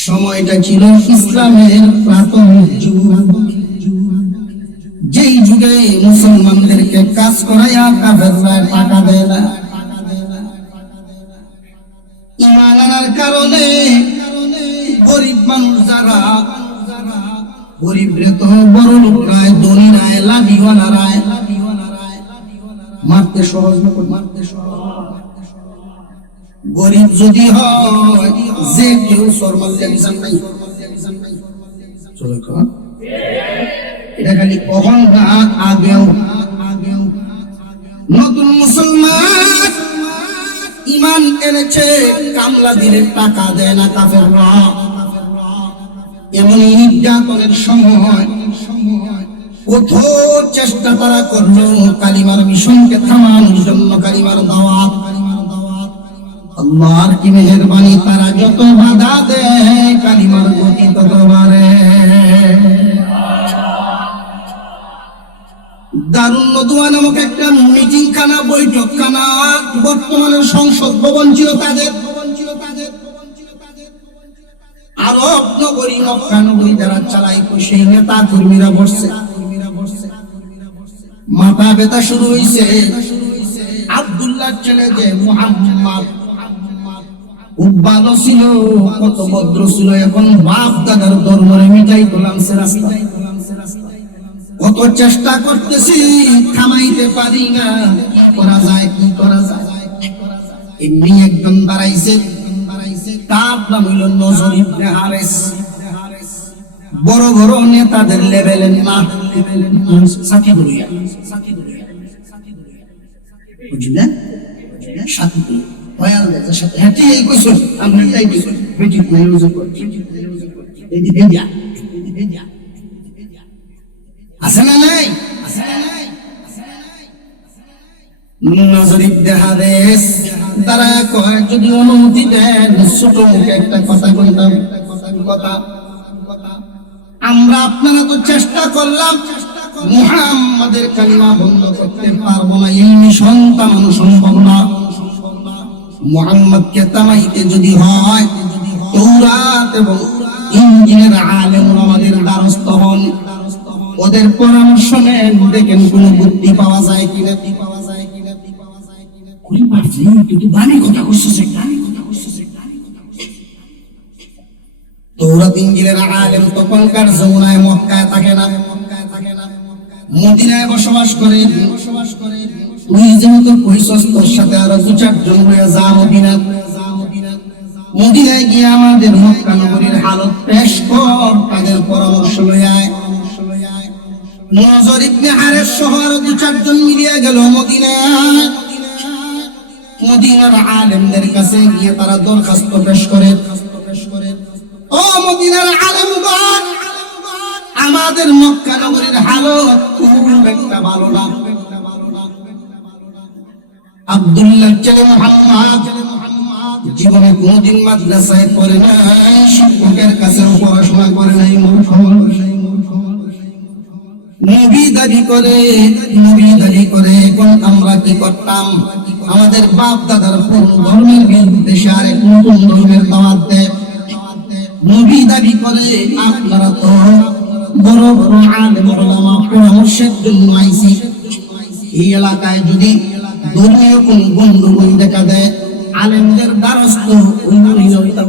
সময়টা ছিল ইসলামের প্রাথমিক যুগ, যেই যুগে মুসলমানদেরকে কাজ করাইয়া কাফেররা টাকা দেয় না। ঈমান আনার কারণে গরিব মানুষ যারা, গরিব রে তো বড় লোকরায়, ধনী রায়, লাভিওয়ালা রায় মারতে সহজ না, মারতে সহজ। গরিব যদি হয় যে কেউ সরমাল জানিসান নাই, এটা খালি কখন না আগেও। নতুন মুসলমান ঈমান এনেছে, কামলা দিলে টাকা দেয় না কাফেররা। এমন নির্যাতনের সময় কঠোর চেষ্টা তারা করলো কালিমার মিশনকে থামানোর জন্য, কালিমার দাওয়াত। আল্লাহর কি মেহেরবানি, তারা যত বাধা দেয় কালিমার গতি তত বাড়ে। দারুন নদুয়া নামক একটা মিটিং খানা, বৈঠক খানা, বর্তমানের সংসদ ভবন ছিল তাদের। আরব নগরী, মক্কা নগরী যারা চালাইতো সেই নেতা কর্মীরা বসছে, মাথা ব্যথা শুরু হইছে। আব্দুল্লাহ ছেলে যে মুহাম্মদ খুব ভালো ছিল, কত ভদ্র ছিল, এখন বাপ দাদার ধর্মরে মিটাই তোলাম সে রাস্তা। কত চেষ্টা করতেছি থামাইতে পারি না, কি করা যায়, কি করা যায়। এমনি একজন দাঁড়াইছে, তার নাম হইল নজর ইবনে হারেস। বড় বড় নেতাদের লেভেলের না, সাথী বলিয়া বুঝলেন, সাথী বলিয়া ভয়াল দেয় সাথে হেঁটে এই কইছ আমরা তাই কইছ বেটি মেরুজ করছি এই দিয়া আছে না নাই, নজর ইবনে হারেস তারা কয় যদি অনুমতি দেন ছোট মুখে একটা কথা কইতাম। কথা আমরা আপনারা তো চেষ্টা করলাম, মুহাম্মাদের কালিমা বন্ধ করতে পারবো না, এই মিশন তামানো সম্ভব না। মুহাম্মদকে তামাইতে যদি হয় তাওরাত এবং ইনজিলের আলেম আমাদের দ্বারস্থ হন, ওদের পরামর্শ নেন, দেখেন কোন বুদ্ধি পাওয়া যায় কিনা। কিন্তু দামি কথা করছে, তাওরাত ইনজিলের আলেম তখনকার জমানায় মক্কায় থাকে না, মদিনায় বসবাস করে। তুই যেহেতু কইছস তোর সাথে আরো দু চারজন হয়ে যা মদিনা, মদিনায় গিয়ে আমাদের মক্কা নগরীর হালত পেশ কর, তাদের পরামর্শ লয়ে আয়। নজর ইবনে হারেস সহ আরো দু চারজন মিলিয়ে গেল মদিনায়। মদিনার আলেমদের কাছে গিয়ে তারা দরখাস্ত পেশ করে, ও মদিনার আলেমগণ, আমাদের মক্কা নগরীর হালত খুব একটা ভালো না। আব্দুল্লাহ ছেলে মুহাম্মদ জীবনে কোনদিন মাদ্রাসায় পড়ে নাই, শিক্ষকের কাছে পড়াশোনা করে নাই, মূর্খ। নবী দাবি করে। এখন আমরা কি করতাম, আমাদের বাপ দাদার কোন ধর্মের বিরুদ্ধে আরেক নতুন ধর্মের দাওয়াত দেয়। নবী দাবি করে আপনারা তো বড় বড় আলেম ওলামা পরামর্শের জন্য আইছি, এই এলাকায় যদি ধর্মীয় কোন গন্ডগোল দেখা দেয় আলেমদের দ্বারস্থ হইতাম।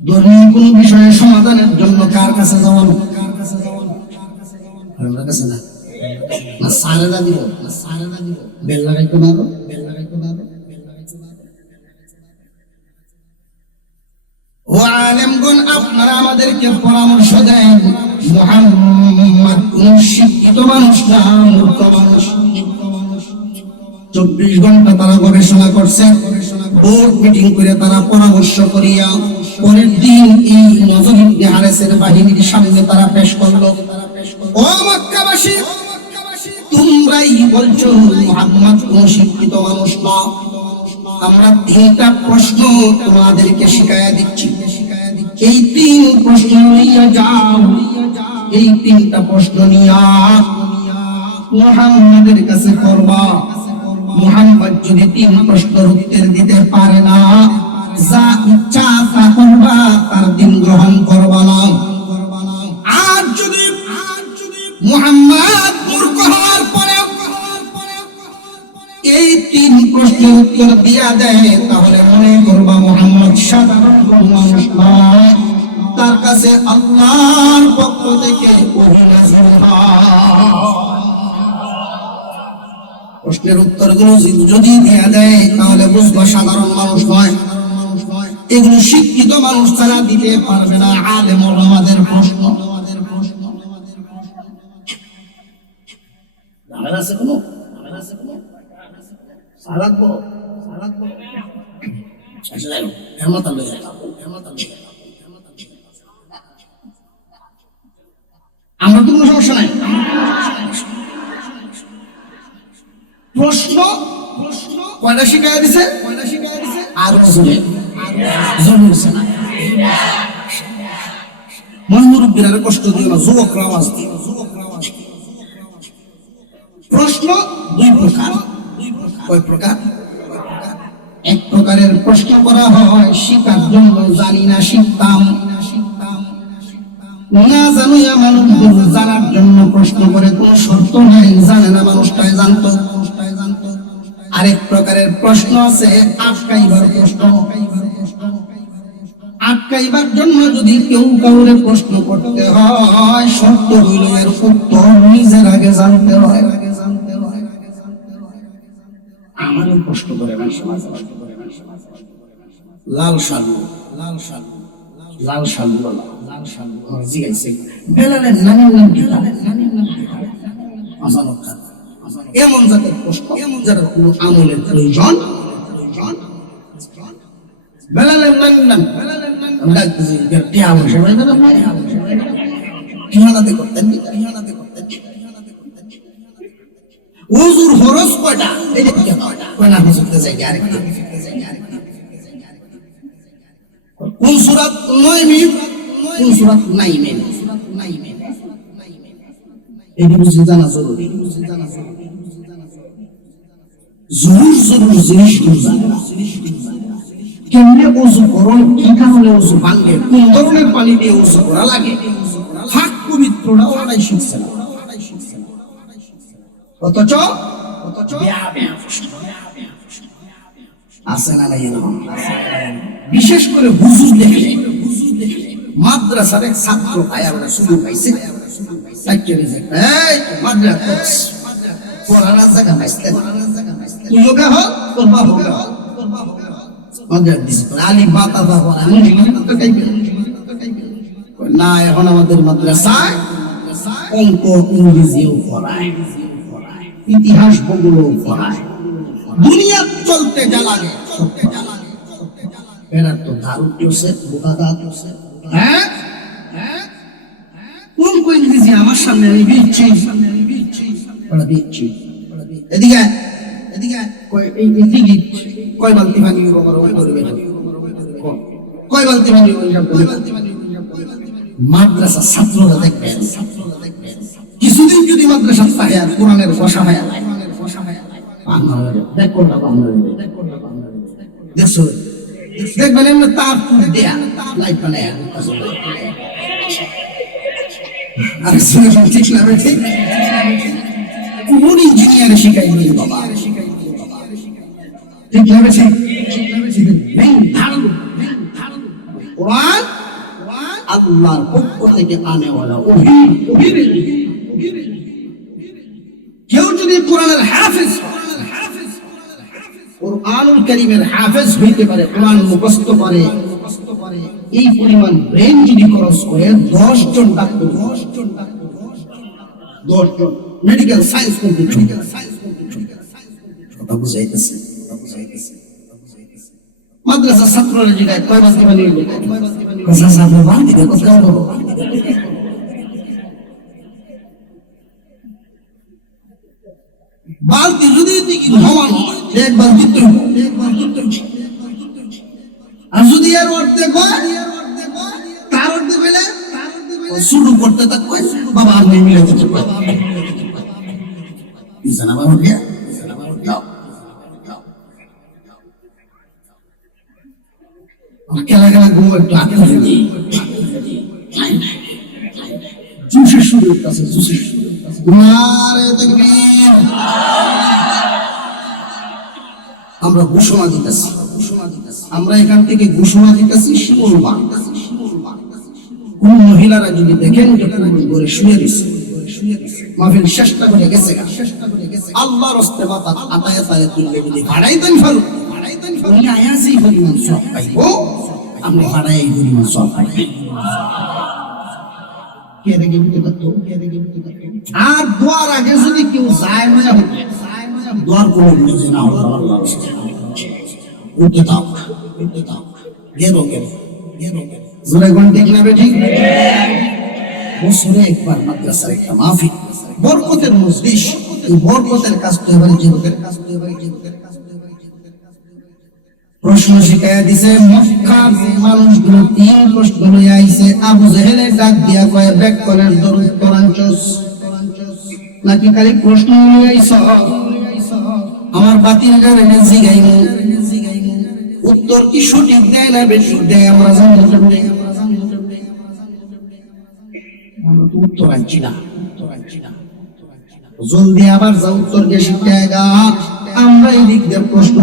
ধর্মীয় কোন বিষয়ে সমাধানের জন্য কার কাছে যাওয়ার, আমার কাছে না, না সারেদা দিব, না সারেদা দিব, বেল্লা রাখতে পারো, বেল্লা রাখতে পারো। ও আলেমগণ, আপনারা আমাদেরকে পরামর্শ দেন, মুহাম্মদ কোন শিক্ষিত মানুষ না, মূর্খ মানুষ। 24 ঘন্টা তারা গবেষণা করছে, বোর্ড মিটিং করে তারা পরামর্শ করিয়া পরের দিন এই নজর ইবনে হারেসের বাহিনীর সামনে তারা পেশ করলো। ও মক্কাবাসী, তোমরাই বলছো মুহাম্মদ কোন শিক্ষিত মানুষ না, আমরা 3টা প্রশ্ন তোমাদেরকে শিখাইয়া দিচ্ছি, এই 3 প্রশ্ন নিয়ে যাও। এই 3টা প্রশ্ন নিয়া মুহাম্মাদের কাছে করবা। মুহাম্মদ যদি 3 প্রশ্নের উত্তর দিতে পারে না, যা ইচ্ছা দিন গ্রহণ করবা না। আর যদি মুহাম্মদ মূর্খ হওয়ার পরে এই 3 প্রশ্নের উত্তর দিয়া দেয়, তাহলে মনে করবা মুহাম্মদ সাধারণ মানুষ নয়, তার কাছে আল্লাহর পক্ষ থেকে ওহী নাযিল হয়। প্রশ্নের উত্তরগুলো যদি দিয়া দেয় তাহলে বুঝবা সাধারণ মানুষ নয়, এগুলো শিক্ষিত মানুষ ছাড়া দিতে পারবে না। আলেম ওলামাদের প্রশ্ন। আমরা তো কোনো সমস্যা নাই। প্রশ্ন কয়টা শিখাই দিছে? আর মুরব্বীরা কষ্ট দিও না, যুবকরা আওয়াজ দিও। প্রশ্ন 2 প্রকার। কয় প্রকার? এক প্রকারের প্রশ্ন করা হয় শিখার জন্য, জানি না শিখতাম, না জানুয়া মানুষগুলো জানার জন্য প্রশ্ন করে, কোনো শর্ত নাই, জানে না মানুষটাই জানতো। আরেক প্রকারের প্রশ্ন আছে আটকাইবার প্রশ্ন। আটকাইবার জন্য যদি কেউ কাউরে প্রশ্ন করতে হয়, শর্ত হইল এর উত্তর নিজের আগে জানতে হয়। আমারও প্রশ্ন করে লাল শালু জিজ্ঞাসা বেলালের নামের নাম কি? এমন জাতের প্রশ্ন, এমন যারা কোনো আমলের প্রয়োজন। বেলালের নামের নাম ওযুর ফরজ কয়টা? এই যে কয়টা বুঝতে চাই আরেকটা। কোন সূরাত 9 মিনিট, কোন সূরাত 9 মিনিট, এই বুঝে জানা জরুরি। জরুর জিনিস কেমনে ওযু করুন, কি কারণে ওযু ভাঙে, কোন ধরনের পানি দিয়ে ওযু করা লাগে, হাত পবিত্রটা ওরাই শিখছে না। অথচ আছে না নাই? বিশেষ করে হুজুর দেখলে, মাদ্রাসার এক ছাত্র আয়া ওরা শুরু পাইছে, মাদ্রাসা পড়ার জায়গা পাইছে, তুই লোকে হ তোর বাপ হবে না। এখন আমাদের মাদ্রাসায় অঙ্ক ইংরেজিও পড়ায়, ইতিহাস ভূগোলও পড়ায়, দুনিয়া চলতে যা লাগে। এরা তো ধার উঠছে, বোকা দাঁত উঠছে। হ্যাঁ, অঙ্ক ইংরেজি আমার সামনে আমি দিচ্ছি, এদিকে কয় বালতি পানি কয় বালতি পানি। মাদ্রাসা ছাত্ররা দেখবেন কিছুদিন যদি মাদ্রাসা থাকে কোরআনের বসা হয় দেখছো, দেখবেন এমনি তার দেয়া লাইট বানায়। আর ঠিক না? ঠিক কোন ইঞ্জিনিয়ারে শিখাই বলি বাবা, ঠিক হবে? কোরআন আল্লাহর পক্ষ থেকে আনেওয়ালা ওহী। কেউ যদি কোরআনের হাফেজ, কোরআনুল কারীমের হাফেজ হইতে পারে, কোরআন মুখস্থ পারে, এই পরিমাণ ব্রেন যদি খরচ করে 10 জন ডাক্তার, 10 জন মেডিকেল সায়েন্স কমপ্লিট, কথা বুঝাইতেছে। মাদ্রাসা ছাত্ররা যেটা কয় বালতি পানি বালতি যদি সমান এক বালতি, আর যদি এর অর্ধেক হয়, তার অর্ধেক হইলে শুরু করতে থাকবে বাবা, আর নেই মিলে যেতে পারে। খেলা এখানে ঘুম একটু আগে হয়ে দিই জুসের শুরু আছে জুসের শুরু নারে তাকবীর আমরা ঘোষণা দিতেছি আমরা এখান থেকে ঘোষণা দিতেছি শিমুলবাগ কোন মহিলারা যদি দেখেন যে করে শুয়ে দিচ্ছে মাহফিল চেষ্টা করে গেছে আল্লাহর রাস্তে মাথা আতায় আতায় তুললে যদি ভাড়াই দেন ভালো উনি আয়াসই পরিমাণ সব পাইবো আপনি ভাড়াই পরিমাণ সব পাইবেন কে দেখে দিতে পারতো আর দোয়ার আগে যদি কেউ যায় না হতে দোয়ার কোনো বুঝে না হলো আল্লাহর রাস্তে উঠে দাও গেরো জোরে কোন ঠিক না বেঠিক বছরে একবার মাদ্রাসার একটা মাহফিল বরকতের মজলিস এই বরকতের কাজ তো এবারে জীবনের কাজ তো এবারে প্রশ্ন শিখাইয়া দিছে মক্কার মানুষগুলো তিন প্রশ্ন লইয়া আইছে আবু জেহেলে ডাক দিয়া কয় বেকলের দরুদ কোরআনচস নাকি খালি প্রশ্ন লইয়া আইছ আমার বাতিল করে জিগাইমু উত্তর কি সঠিক দেয় না বেঠিক দেয় আমরা জানি আমরা তো উত্তর আনছি না জলদি আবার যা উত্তর দিয়ে শিখাইগা আমরা এই দিক দিয়ে প্রশ্ন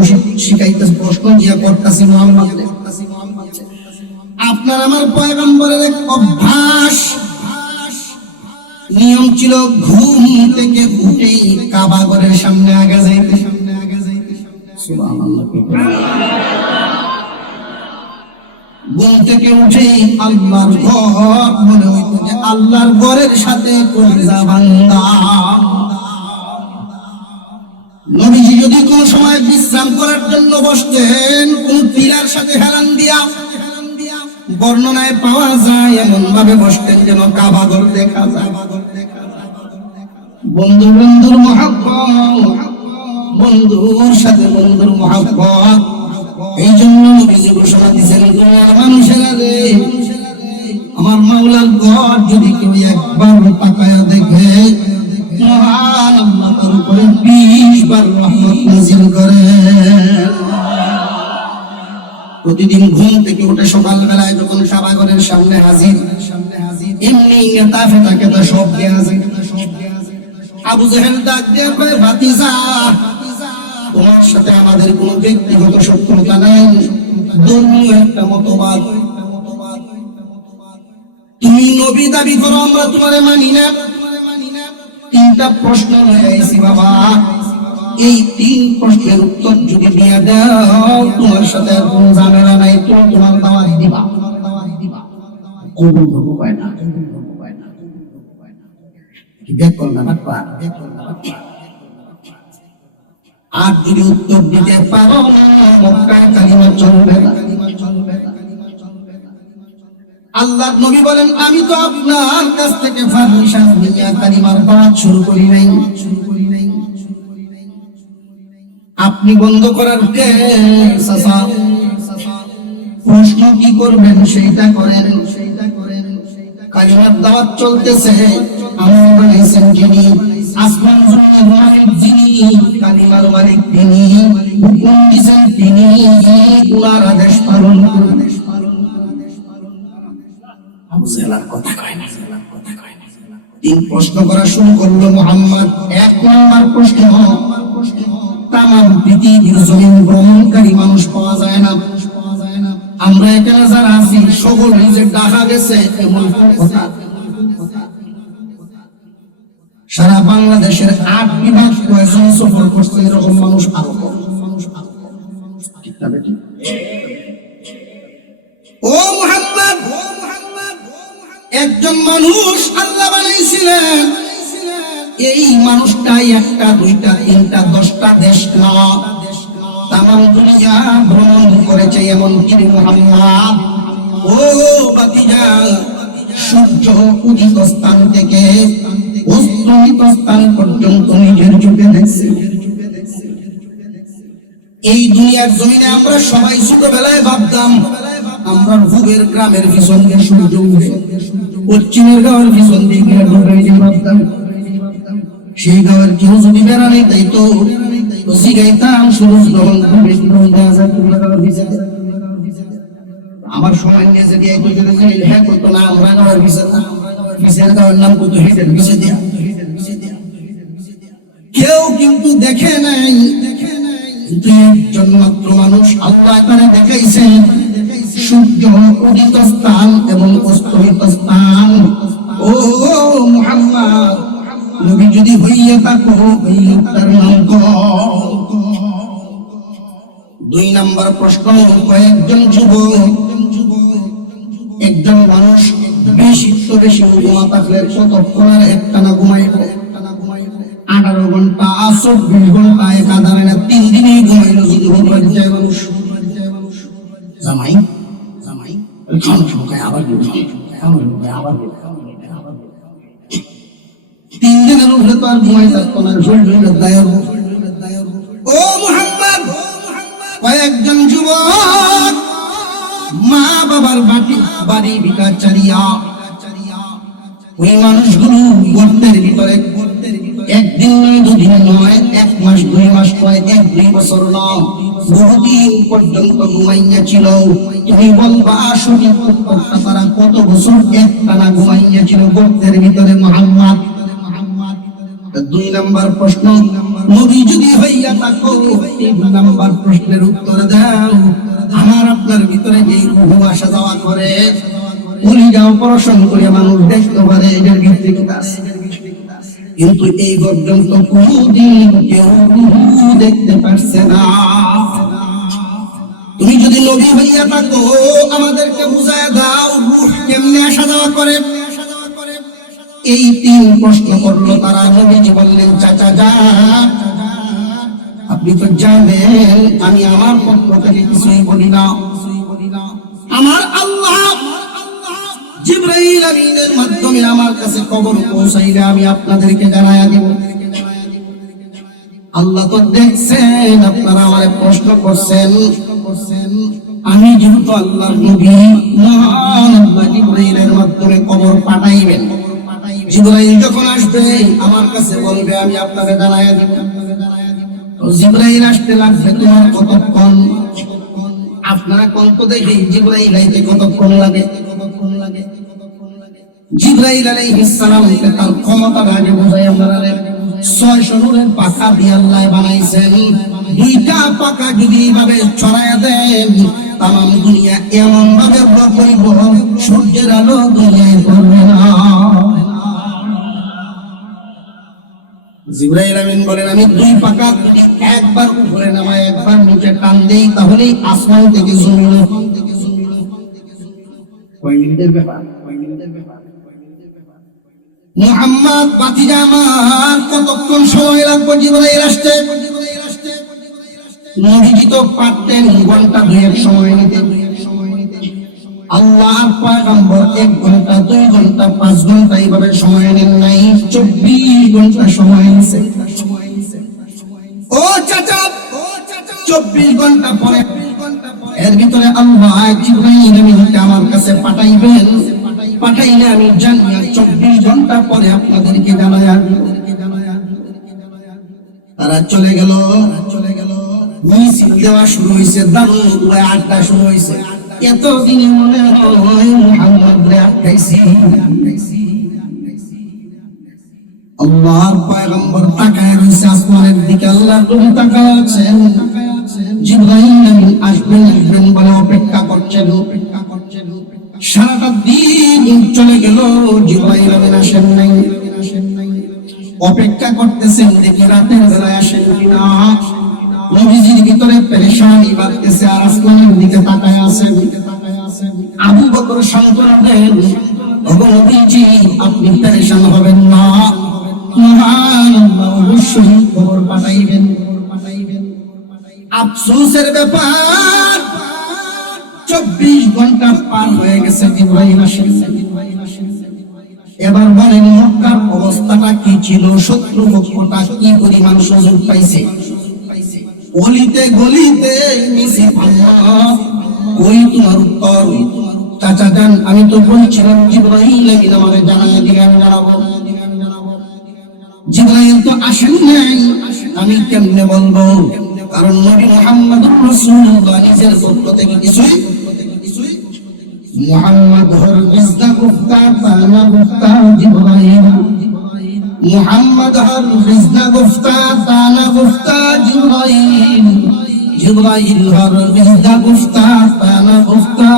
শিখাইতে প্রশ্ন দিয়া করতেছি মোহাম্মদ আপনার আমার পয়গম্বরের এক অভ্যাস নিয়ম ছিল ঘুম থেকে উঠেই কাবা ঘরের সামনে আগে যাইতে সুবহানাল্লাহ ঘুম থেকে উঠেই আল্লাহর ঘর মনে হইতো যে আল্লাহর ঘরের সাথে কলিজা বান্দা নবীজি যদি কোন সময় বিশ্রাম করার জন্য বসতেন কোন টিলার সাথে হেলান দিয়া বর্ণনায় পাওয়া যায় এমন ভাবে বসতেন যেন কাবা ঘর দেখা যায় বন্ধুর মহব্বত বন্ধুর সাথে বন্ধুর মহব্বত এই জন্য নবীজি ঘোষণা দিয়েছেন দুনিয়ার মানুষেরা রে আমার মাওলার ঘর যদি কেউ একবার তাকায়া দেখে মহান আল্লাহ তার উপরে 20 বার রহমত নাযিল করেন প্রতিদিন ঘুম থেকে উঠে সকালবেলায় যখন কাবা ঘরের সামনে হাজির এমনি নেতা ফেটাকে তো সব দেয়া যায় আবু জেহেল ডাক দিয়ে কয় ভাতিজা তোমার সাথে আমাদের কোনো ব্যক্তিগত শত্রুতা নাই ধর্মীয় একটা মতবাদ তুমি নবী দাবি করো আমরা তোমারে মানি না তিনটা প্রশ্ন লয়ে আইছি বাবা এই তিন প্রশ্নের উত্তর যদি দিয়া দাও তোমার সাথে কোনো ঝামেলা নাই তুমি তোমার দাওয়াত দিবা কবুল করবো পায় না কি দেখল না বাবা আর যদি উত্তর দিতে পারো মক্কায় কালিমা চলবে না আল্লাহর নবী বলেন আমি তো আপনার কাছ থেকে পারমিশন নিয়ে কালিমার দাওয়াত শুরু করি নাই আপনি বন্ধ করার কে সাসা প্রশ্ন কি করবেন সেইটা করেন কালিমার দাওয়াত চলতেছে আমার বানাইছেন যিনি আসমান জমিনের মালিক যিনি কালিমার মালিক তিনি হুকুম দিয়েছেন তিনি উনার আদেশ পালন করুন আবু জেহেলের কথা কয় না তিন প্রশ্ন করা শুরু করলো মুহাম্মদ এক নম্বর প্রশ্ন তামাম পৃথিবীর জমিন ভ্রমণকারী মানুষ পাওয়া যায় না আমরা এখানে যারা আছি সকল নিজে দেখা গেছে এমন কথা সারা বাংলাদেশের 8 বিভাগ কয়েকজন সফর করছে এরকম মানুষ আরো কম ও মুহাম্মদ একজন মানুষ আল্লাহ বানাইছিলেন এই মানুষটাই একটা দুইটা তিনটা 10টা দেশ না তামাম দুনিয়া ভ্রমণ করেছে এমন কি মুহাম্মদ ও বাতিজা সূর্য উদিত স্থান থেকে অস্তমিত স্থান পর্যন্ত নিজের চোখে দেখছে এই দুনিয়ার জমিনে আমরা সবাই ছোটবেলায় ভাবতাম আমরা ভূগের গ্রামের পিছন দিয়ে সূর্য উঠে পশ্চিমের গাঁয়ের পিছন দিয়ে ডুবে ভাবতাম সেই গাঁয়ের কেউ যদি বেড়ানি তাই তো জিগাইতাম সূর্য গ্রহণ আমার সময় নিয়ে যদি এই দুজনে মিলে হ্যাঁ করতো না আমরা গাওয়ার বিচার গাওয়ার নাম কত হেঁটের বিষয় দেয়া কেউ কিন্তু দেখে নাই কিন্তু একজন মাত্র মানুষ আল্লাহ তাআলা দেখাইছেন সূর্য উদিত স্থান এবং অস্তমিত স্থান। ও মুহাম্মদ নবী যদি হইয়া থাকো এই লোকটার নাম দুই নাম্বার প্রশ্ন কয়েকজন যুবক একজন মানুষ বেশি ঘুমা থাকলে কতক্ষণ আর একটানা ঘুমাইব 18 ঘন্টা 24 ঘন্টা একাধারে না 3 দিনই ঘুমাইলো যদি ঘুমাই যায় মানুষ জামাই খান খায় আবার আবার 3 দিনের উপরে তো আর ঘুমাই থাকতো না শরীর দায়ের। ও মুহাম্মদ কয়েকজন যুবক মা বাবার বাড়ি ভিটা চারিয়া ওই মানুষগুলো গর্তের ভিতরে একদিন নয় দুদিন নয় 1 মাস 2 মাস নয় 1-2 বছর নয় বহুদিন পর্যন্ত ঘুমাইয়া ছিল। তুমি বলবা সঠিক উত্তরটা তারা কত বছর একটানা ঘুমাইয়া ছিল গর্তের ভিতরে মুহাম্মদ। 2 নাম্বার প্রশ্ন নবী যদি হইয়া থাকো 3 নাম্বার প্রশ্নের উত্তর দাও আমার আপনার ভিতরে যে রূহ আসা যাওয়া করে কলিজা অপারেশন করে মানুষ দেখতে পারে এটার ভিতরে কি আছে কিন্তু এই পর্যন্ত কোনদিন কেউ দেখতে পারছে না। তুমি যদি নবী হইয়া থাকো আমাদেরকে বুঝায় দাও রূহ কেমনে আসা যাওয়া করে। এই 3 প্রশ্ন করলো তারা। নবীজি বললেন চাচা যান আপনি তো জানেন আমি আমার পক্ষ থেকে কিছুই বলি না, আমার আল্লাহ জিবরাইল আমিনের মাধ্যমে আমার কাছে খবর পৌঁছাইলে আমি আপনাদেরকে জানায়া দেব। আল্লাহ তো দেখছেন আপনারা আমারে প্রশ্ন করছেন, আমি যেহেতু আল্লাহর নবী মহান আল্লাহ জিবরাইলের মাধ্যমে খবর পাঠাইবেন। জিবরাইল যখন আসবে আমার কাছে বলবে আমি আপনাকে জানায়া দেব। তো জিবরাইল আসতে লাগবে তোমার কতক্ষণ? আপনারা কত দেখি জিবরাইল আইতে কতক্ষণ লাগে? জিবরাইল আলাইহিস সালামকে তার ক্ষমতার আগে বোঝায় আমরা 600 নূরের পাখা দিয়ে আল্লাহ বানাইছেন। 2টা পাখা যদি এইভাবে ছড়ায়া দেন তামাম দুনিয়া এমন ভাবে প্রকৈব সূর্যের আলো দুনিয়ায় পড়বে না। জিবরাইল আমিন বলেন আমি 2 পাখা একবার উপরে নামায় একবার নিচে টান দেই তাহলেই আসমান থেকে জমিন কয় মিনিটের ব্যাপার মুহাম্মদ বাতিজা আমার কতক্ষণ সময় লাগবে জিবরাইল আসতে? নবীজি তো পারতেন ঘন্টা 2 সময় নিতে। আল্লাহর পয়গম্বর 1 ঘন্টা 2 ঘন্টা 5 ঘন্টা এইভাবে সময় নেন নাই, 24 ঘন্টা সময় নিছে। ও চাচা 24 ঘন্টা পরে এর ভিতরে আল্লাহ জিবরাইল আমিনকে আমার কাছে পাঠাইবেন। পাঠাইলে আমি জানি 24 ঘন্টা পরে আপনাদেরকে জানায়া দিব। তারা চলে গেল মিছিল দেওয়া শুরু হয়েছে, দারুণ আড্ডা শুরু হয়েছে। এতদিনে মনে হয় মুহাম্মদ রে আটকাইছি। আল্লাহর পয়গম্বর তাকায় রয়েছে আসমানের দিকে, আল্লাহর নবী তাকায় আছেন। জিবরাইল আমিন আসবেন বলে অপেক্ষা করছেন। সারাটা দিন চলে গেল জিবরাইল আমিন আসেন নাই। অপেক্ষা করতেছেন দেখি রাতের বেলায় আসেন কিনা। নবীজির ভিতরে পেরেশানি বাড়তেছে আর আসমানের দিকে তাকায় আছেন। আবু বকর সান্ত্বনা দেন, ওগো নবীজি আপনি পেরেশান হবেন না, মহান আল্লাহ অবশ্যই খবর পাঠাইবেন। আফসোসের ব্যাপার 24 ঘন্টা পার হয়ে গেছে, জিবরাইল আসেন। এবার বলেন মক্কার অবস্থাটা কি ছিল? শত্রু পক্ষটা কি পরিমাণ সুযোগ পাইছে? গলিতে গলিতে মিছিল। ওই তোমার উত্তর চাচা যান আমি তো বলছিলাম জিবরাইল আমিন আমারে জানায় দিলেন জানাবো। জিবরাইল তো আসেন নাই, আমি কেমনে বলবো? কারণ নবী মুহাম্মদুর রাসূলুল্লাহ নিজের পক্ষ থেকে কিছুই মুহাম্মদ হর রিজদা গুফতা তানা গুফতা জিবরাইল মুহাম্মদ হর রিজদা গুফতা তানা গুফতা জিবরাইল জিবরাইল হর রিজদা গুফতা তানা গুফতা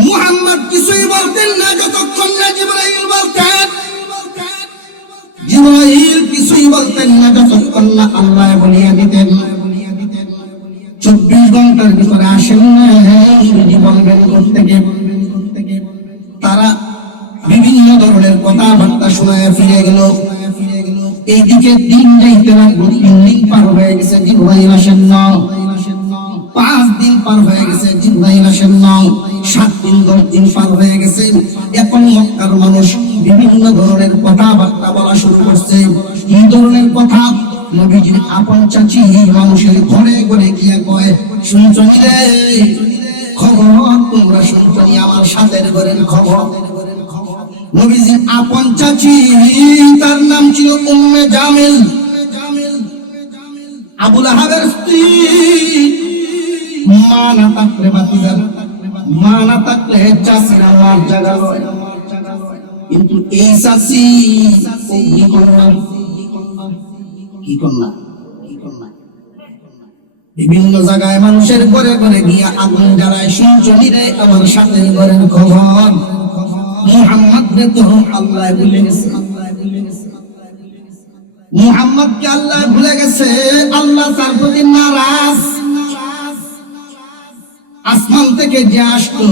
মুহাম্মদ কিছুই বলতেন না যতক্ষণ না জিবরাইল বলতেন, জিবরাইল কিছুই বলতেন না যতক্ষণ না আল্লাহ বলিয়া দিতেন। 24 ঘন্টার ভিতরে আসেন না বলবেন প্রত্যেকে। তারা বিভিন্ন ধরনের কথাবার্তা শোনায় ফিরে গেল। এইদিকে দিন যাইতে লাগলো, 3 দিন পার হয়ে গেছে, জিবরাইল আসেন না। 5 দিন পার হয়ে গেছে, জিবরাইল আসেন না। 7 দিন 10 দিন পার হয়ে গেছে। এখন মক্কার মানুষ বিভিন্ন ধরনের কথাবার্তা বলা শুরু করছে। এই ধরনের কথা নবীজির আপন চাচি মানুষের ঘরে ঘরে গিয়া কয়, শুনছনি রে খবর, তোমরা শুনছনি আমার সাথের ঘরের খবর। নবীজির আপন চাচি, তার নাম ছিল উম্মে জামিল, আবু লাহাবের স্ত্রী। মা না থাকলে বাতিজার, মা না থাকলে চাচির আমার জায়গা লয়। কিন্তু এই চাচি কি করলাম বিভিন্ন জায়গায় মানুষের ঘরে ঘরে গিয়া আগুন জ্বালায়, শুনছনি রে আমার সাথে ঘরের খবর। মুহাম্মদ রে তো আল্লাহ ভুলে গেছে, মুহাম্মদকে আল্লাহ ভুলে গেছে। আল্লাহ তার প্রতি নারাজ। আসমান থেকে যে আসতো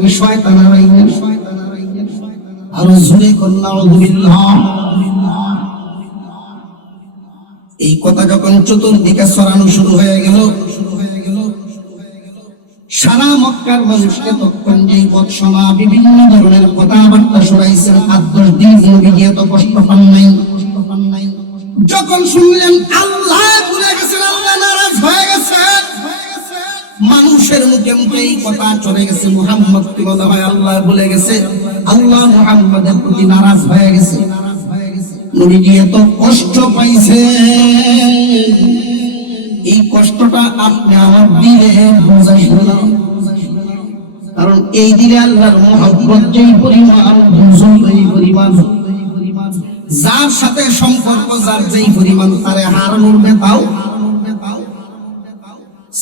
ওই শয়তানেরা আরো জোরে করল আউযুবিল্লাহ। এই কথা যখন চতুর্দিকে ছড়ানো শুরু হয়ে গেল, সারা মক্কার মানুষকে তখন যেই বৎসনা বিভিন্ন ধরনের কথাবার্তা শোনাইছেন, 8-10 দিন নবী এত কষ্ট পান নাই। যখন শুনলেন আল্লাহ ভুলে গেছেন, আল্লাহ নারাজ হয়ে গেছে, মানুষের মুখে মুখে এই কথা চলে গেছে, মুহাম্মদ কি মনে হয় আল্লাহ ভুলে গেছে, আল্লাহ মুহাম্মাদের প্রতি নারাজ হয়ে গেছে। নবীজি এত কষ্ট পাইছে, এই কষ্টটা আপনি আমার দিলে বুঝাইল না। কারণ এই দিলে আল্লাহর মহব্বত যেই পরিমাণ, বুঝুন এই পরিমাণ, যার সাথে সম্পর্ক যার যেই পরিমাণ, তারে হার মরবে তাও।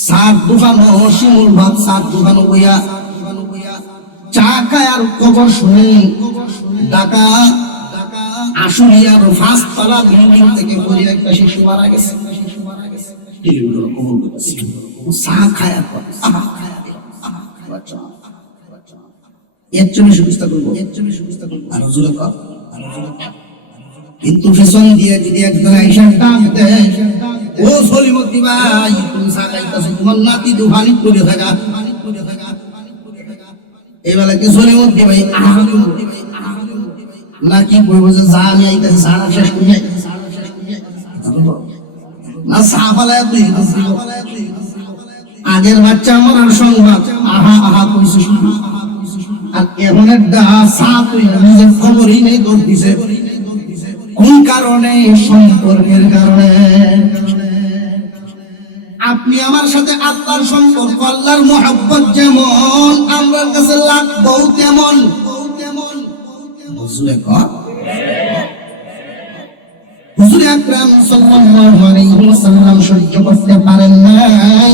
সাত দোকানো শিমুল ভাত, সাত দোকানো বইয়া চা খায় আর খবর শুনে ঢাকা আশুলিয়ার 5 তলা বিল্ডিং থেকে পড়ে একটা শিশু মারা গেছে। টেলিভিশনে খবর বলছে, চা খায় আর এর জন্য সুবিধা করবো, আর হুজুরে কর। কিন্তু ফিসন দিয়ে যদি একজন আইসা ডাক দেয়, ও সলিমতি ভাই তুমি চা খাইতাছো, তোমার নাতি তো পানি পড়ে থাকা, এইবেলা কি সলিমতি ভাই নাকি বলবো যে যা আমি আইতাছি সারা শেষ করে যাই না, চা পালায় তুই আগের বাচ্চা আমার আর সংবাদ আহা আহা কইছে শুধু, আর এখন একটা চা তুই নিজের খবরই নেই দৌড় দিছে। কোন কারণে? সম্পর্কের কারণে। আপনি আমার সাথে আল্লাহর সম্পর্ক, আল্লাহর মহব্বত যেমন আমার কাছে লাগবো তেমন। হুজুর আকরাম সাল্লাল্লাহু আলাইহি ওয়াসাল্লাম সহ্য করতে পারেন নাই।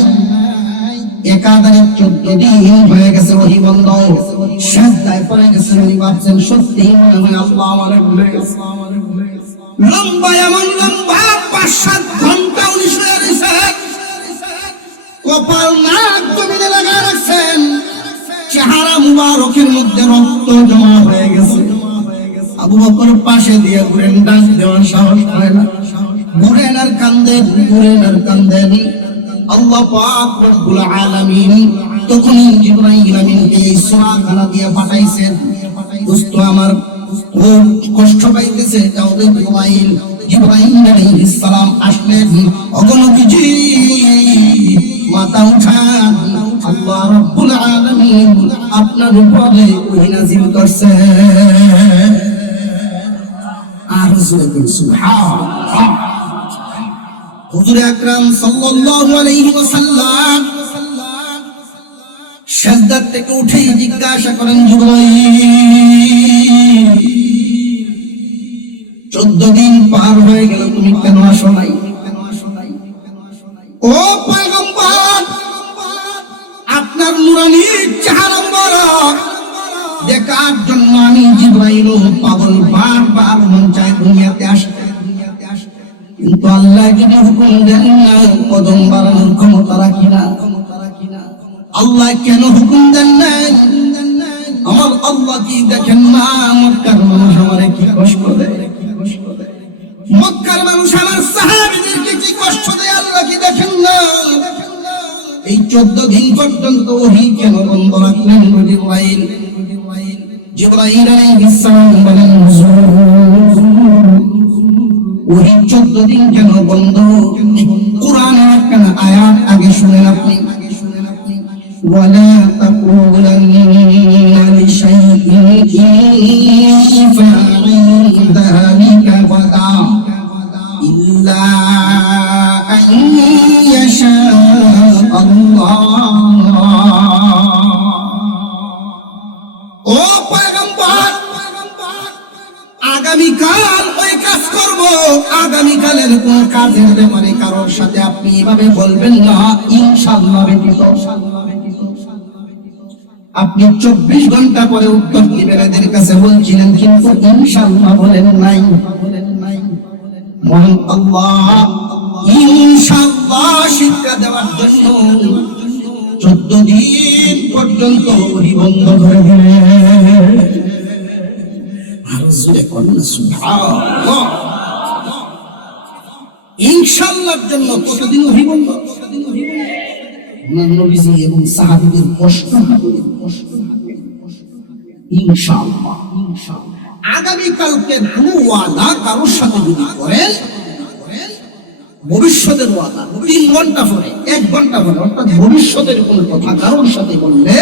একাধারে 14 দিন হয়ে গেছে ওহী বন্ধ, সাজদায় পড়ে গেছে। উনি ভাবছেন সত্যি আল্লাহ আমারে ভুলে গেছে। লম্বা এমন লম্বা 5-7 ঘন্টা উনি শুয়ে রয়েছেন, কপাল নাক জমিনে লাগা রাখছেন, চেহারা মুবারকের মধ্যে রক্ত জমা হয়ে গেছে। আবু বকর পাশে দিয়ে ঘুরেন, ডাক দেওয়ার সাহস হয় না, ঘুরেন আর কান্দেন, ঘুরেন আর কান্দেন। আল্লাহ পাক রব্বুল আলামিন তখন জিবরাইল আমিনকে এই সূরা খানা দিয়ে পাঠাইছেন। দোস্ত আমার খুব কষ্ট পাইতেছে, তাহলে জিবরাইল আলাইহিস সালাম আসলেন। ওগো নবীজি মাথা উঠান, আল্লাহ রব্বুল আলামিন আপনার উপরে ওহী নাযিল করছে। আর সুবহানাল্লাহ। হুজুর আকরাম সাল্লাল্লাহু আলাইহি ওয়াসাল্লাম সিজদা থেকে উঠেই জিজ্ঞাসা করেন জিবরাইল 14 দিন পার হয়ে গেল তুমি কেন আসো নাই? ও পয়গম্বর আপনার নূরানী চেহারা মুবারক দেখার জন্য আমি জিবরাইল পাগল বারবার মন চায় দুনিয়াতে আসতে, কিন্তু আল্লাহ যদি হুকুম দেন না কদম বাড়ানোর ক্ষমতা রাখি না। আল্লাহ কেন হুকুম দেন না? আমার আল্লাহ কি দেখেন না মক্কার মানুষ আমারে কি কষ্ট দেয়? মক্কার মানুষ আমার সাহাবীদেরকে কি কষ্ট দেয় আল্লাহ কি দেখেন না? এই 14 দিন পর্যন্ত ওহী কেন বন্ধ রাখলেন জিবরাইল? জিবরাইল আলাইহিস সালাম বলেন হুজুর ওহী 14 দিন কেন বন্ধ? কোরআনের একটা আয়াত আগে শুনেন আপনি, ওয়ালা তাকুলান্না লিশাইইন ইন্নী ফাআইলু যালিকা গাদা ইল্লা আন ইয়াশা আল্লাহ। ও পয়গম্বর আগামীকাল ওই কাজ করব, আগামীকালের কোন কাজের ব্যাপারে কারোর সাথে আপনি এভাবে বলবেন না ইনশাআল্লাহ ব্যতীত। আপনি 24 ঘন্টা পরে উত্তর দিবেন এদের কাছে বলছিলেন, কিন্তু ইনশাআল্লাহ বলেন নাই। মহান আল্লাহ ইনশাআল্লাহ শিক্ষা দেওয়ার জন্য 14 দিন পর্যন্ত ওহী বন্ধ করে দিলেন। আর জোরে বলুন সুবহানাল্লাহ। ইনশাআল্লাহর জন্য কতদিন ওহী বন্ধ? নবীজি এবং সাহাবীদের কষ্ট হবে ইনশাআল্লাহ। আগামী কালকে কোনো ওয়াদা কারোর সাথে যদি করেন, ভবিষ্যতের ওয়াদা 3 ঘন্টা পরে 1 ঘন্টা পরে অর্থাৎ ভবিষ্যতের কোন কথা কারোর সাথে বললে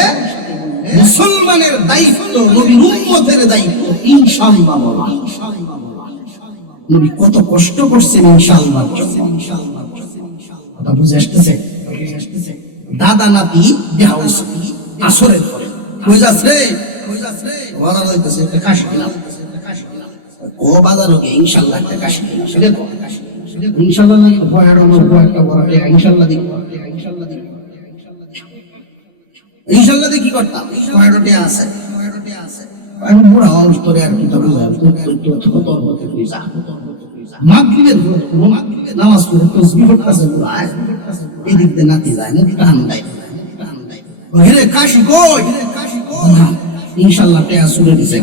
মুসলমানের দায়িত্ব, নবীর উম্মতের দায়িত্ব ইনশাআল্লাহ বলা। নবী কত কষ্ট করছেন ইনশাআল্লাহর জন্য। কথা বুঝে আসতেছে? দাদা নাতি দেখা হইছে আসরের পরে কই যাচ্ছে বাজার হইতেছে একটা কাশি কিনা ও বাজার হোক ইনশাআল্লাহ একটা কাশি কিনা সেটা কো ইনশাআল্লাহ না বয়ার আমার বয়ারটা বড় ইনশাআল্লাহ দিব ইনশাআল্লাহ কি করতাম বয়ারটা আছে আমি বুড়া মানুষ করে আর কি তবে একটু তোর মতে কই যা মাগরিবের নামাজ পড়ে তাসবিহ করতেছে বুড়া এদিক দিয়ে নাতি যায় না টান দেয় হেরে কাশি কই ইনশাআল্লাহ টেয়া সুরে দিছে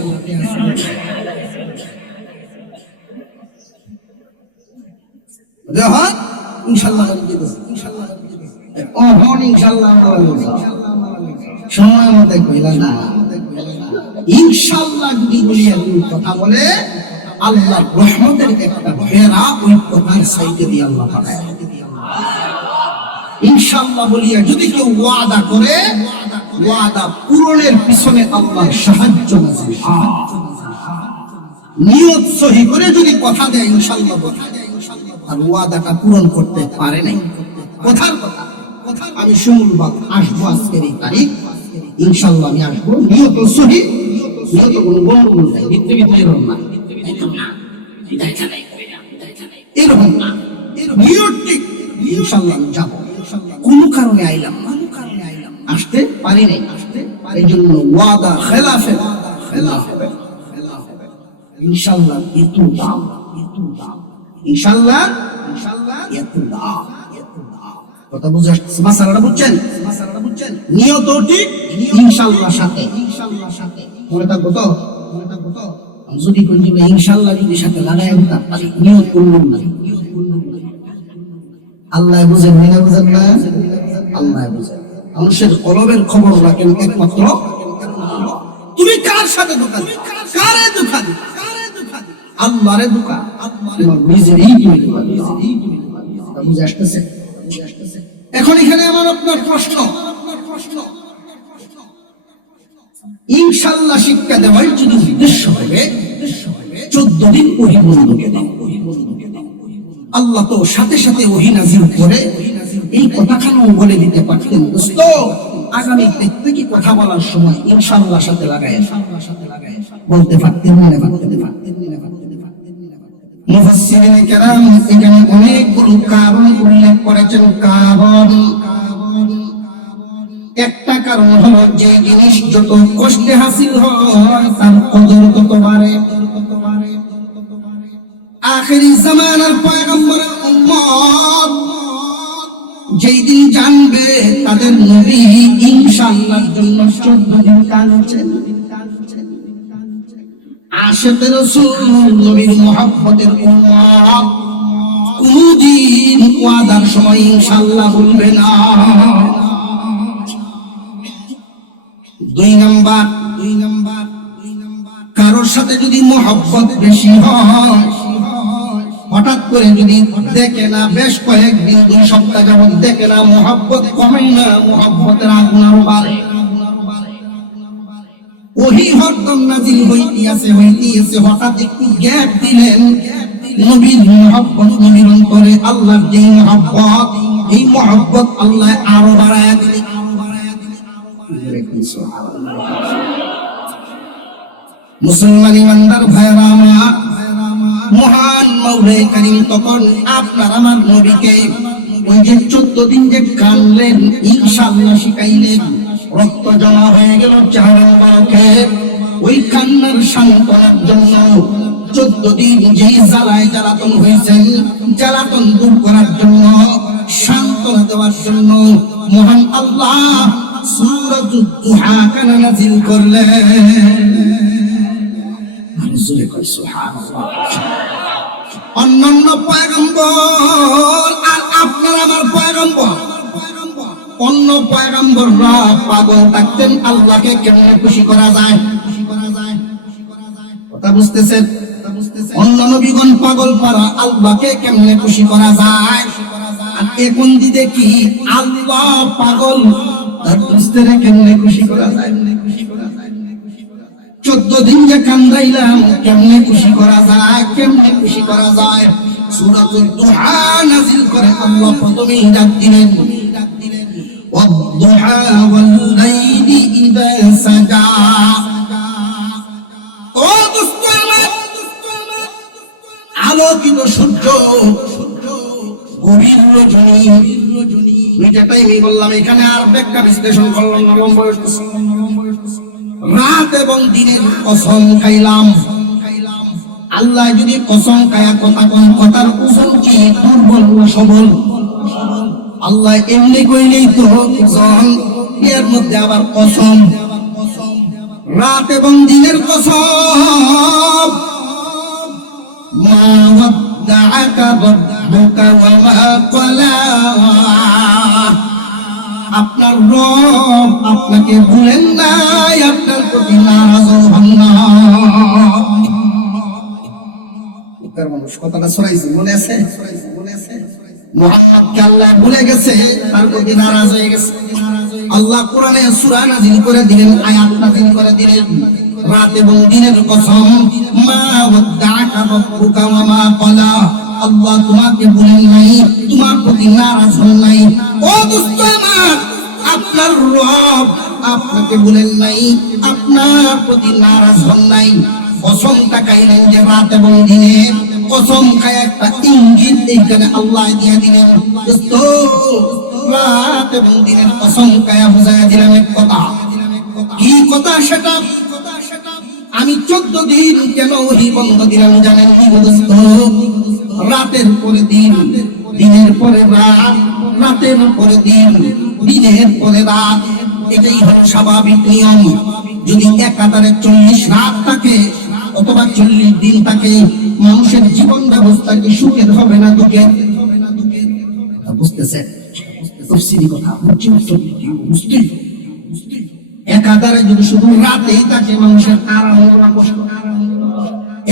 দেখো ইনশাআল্লাহ বলি দিছে ইনশাআল্লাহ ও হন ইনশাআল্লাহ সময় মতো কইলা না ইনশাআল্লাহ যদি বলি আপনি কথা বলে আল্লাহর রহমতের একটা ঘেরা ওই কথার সাইডে দিয়ে আল্লাহ পাঠায়। ইনশাআল্লাহ বলিয়া যদি কেউ ওয়াদা করে ওয়াদা পূরণের পিছনে আল্লাহর সাহায্য নাযিল হয়। নিয়ত সহি করে যদি কথা দেয় ইনশাআল্লাহ বলে আর ওয়াদাটা পূরণ করতে পারে নাই কথার কথা আমি শিমুলবাগ আসবো আজকের এই তারিখ ইনশাআল্লাহ আমি আসবো নিয়ত সহি নিয়ত কোনো গন্ডগোল নাই ভিতরে ভিতরে এরকম না এরকম না নিয়ত ঠিক ইনশাআল্লাহ আমি যাবো কোনো কারণে আইলাম না আসতে পারি নাই এই জন্য ওয়াদা খেলাফে ইনশাআল্লাহ এত দাম ইনশাআল্লাহ এত দাম কথা বুঝা মাসালাটা বুঝছেন নিয়ত ঠিক ইনশাআল্লাহ সাথে মনে থাকবো তো যদি কোন জীবনে ইনশাআল্লাহ যদি সাথে লাগায় উঠতে পারি নিয়ত করলাম না আল্লাহ বুঝেন না বুঝেন না আল্লাহ বুঝেন মানুষের কলবের খবর রাখেন একমাত্র তুমি কার সাথে ধোঁকা দিবে কারে ধোঁকা দিবে আল্লাহরে ধোঁকা তোমার নিজেরই তুমি ধোঁকা দিবে বুঝে আসতেছে এখন এখানে আমার আপনার প্রশ্ন ইনশাআল্লাহ শিক্ষা দেওয়ার যদি উদ্দেশ্য হবে 14 দিন ওহী বন্ধ কেন আল্লাহ তো সাথে সাথে ওহী নাযিল করে এই কথাখানাও বলে দিতে পারতেন দোস্ত আগামীতে কি কথা বলার সময় ইনশাআল্লাহ সাথে লাগায় বলতে পারতেন না মুফাসসিরিন কেরাম এখানে অনেকগুলো কারণ উল্লেখ করেছেন। কারণ একটা কারণ হলো যে জিনিস যত কষ্টে হাসিল হয় তার কদর তত বাড়ে। আখিরি জামানার পয়গম্বরের উম্মত যেই দিন জানবে তাদের নবী ইনশাআল্লাহর জন্য 14 দিন কাঁদছেন। আশিকে রাসূল নবীর মুহাব্বতের উম্মত কোনদিন ওয়াদার সময় ইনশাআল্লাহ বলবে না। 2 নাম্বার কারোর সাথে যদি মুহাব্বত বেশি হয়, হঠাৎ করে যদি দেখে না বেশ কয়েকদিন 2 সপ্তাহ যাবত দেখে না মুহাব্বত কমে না, মুহাব্বতের আগুন আরো বাড়ে। ওহি হরদম নাজিল হইতে আছে হঠাৎ একটু গ্যাপ দিলেন, নবীর মুহাব্বত নবীর অন্তরে আল্লাহর যে মুহাব্বত, এই মুহাব্বত আল্লাহ আরো বাড়ায়া দিলেন। মুসলমান ইমানদার ভাইরা আমার, মহান মাওলাই কারীম তখন আপনার আমার নবীকে ওই যে 14 দিন যে কানলেন ইনশাআল্লাহ শিখাইলেন, রক্ত জমা হয়ে গেল চেহারা মুবারকে। ওই কান্নার সান্ত্বনার জন্য 14 দিন যে জ্বালায় জ্বালাতন হয়েছেন, জ্বালাতন দূর করার জন্য, সান্ত্বনা দেওয়ার জন্য মহান আল্লাহ সূরাতুদ দুহা কানা নাযিল করলেন। অন্যান্য পয়গম্বর আর আপনার আমার পয়গম্বর, অন্য পয়গম্বররা পাগল থাকতেন আল্লাহকে কেমনে খুশি করা যায়। কথা বুঝতেছেন? অন্য নবীগণ পাগল পারা আল্লাহকে কেমনে খুশি করা যায়। আর এখন দিতে কি আল্লাহ পাগল তার দোস্তেরে কেমনে খুশি করা যায়। 14 দিন যে কান্দাইলাম কেমনে খুশি করা যায়, কেমনে খুশি করা যায়। সূরাতুদ দুহা নাযিল করে আল্লাহ প্রথমেই ডাক দিলেন, ওয়াদ-দুহা ওয়াল-লাইলি ইযা সাজা। ও দোস্ত আমার, আলোকিত সূর্য, গভীর রজনী, যেটাই আমি বললাম এখানে আর ব্যাখ্যা বিশ্লেষণ করলাম না, লম্বা রাত এবং দিনের কসম খাইলাম। আল্লাহ যদি কসম খায়া কথা কোন কথার ওজন কি দুর্বল না সবল? আল্লাহ এমনি কইলেই তো কসম, এর মধ্যে আবার কসম, রাত এবং দিনের কসম। মা ওয়াদ্দাআকা রাব্বুকা ওয়া মা ক্বালা। আপনার রব আপনাকে ভুলেন নাই, আপনার প্রতি নারাজ হন না। উত্তর মানুষ কথাটা ছড়াইছে, মনে আছে? মুহাম্মদকে আল্লাহ ভুলে গেছে, তার প্রতি নারাজ হয়ে গেছে। আল্লাহ কোরআনে সূরা নাযিল করে দিলেন, আয়াত নাযিল করে দিলেন, রাত এবং দিনের কসম। মা ওয়াদ্দাআকা রাব্বুকা ওয়া মা ক্বালা। আল্লাহ তোমাকে ভুলেন নাই, তোমার প্রতি নারাজ হন নাই। ও দোস্ত আমার, আপনার রব আপনাকে ভুলেন নাই, আপনার প্রতি নারাজ হন নাই। কসমটা খাইলেন যে রাত এবং দিনের, কসম খায় একটা ইঙ্গিত এইখানে আল্লাহ দিয়ে দিলেন। দোস্ত, রাত এবং দিনের কসম খায়া বুঝাইয়া দিলেন এক কথা। কি কথা সেটা? আমি 14 দিন কেন ওহী বন্ধ দিলাম জানেন কি দোস্ত? রাতের পরে দিন, দিনের পরে রাত, রাতের পরে দিন, দিনের পরে রাত, এটাই হলো স্বাভাবিক নিয়ম। যদি একাধারে 40 রাত থাকে অথবা 40 দিন থাকে, মানুষের জীবন ব্যবস্থা কি সুখের হবে না দুঃখের? বুঝতেছেন? তফসিলি কথা বুঝতে একাধারে যদি শুধু রাতেই থাকে মানুষের আরাম না কষ্ট,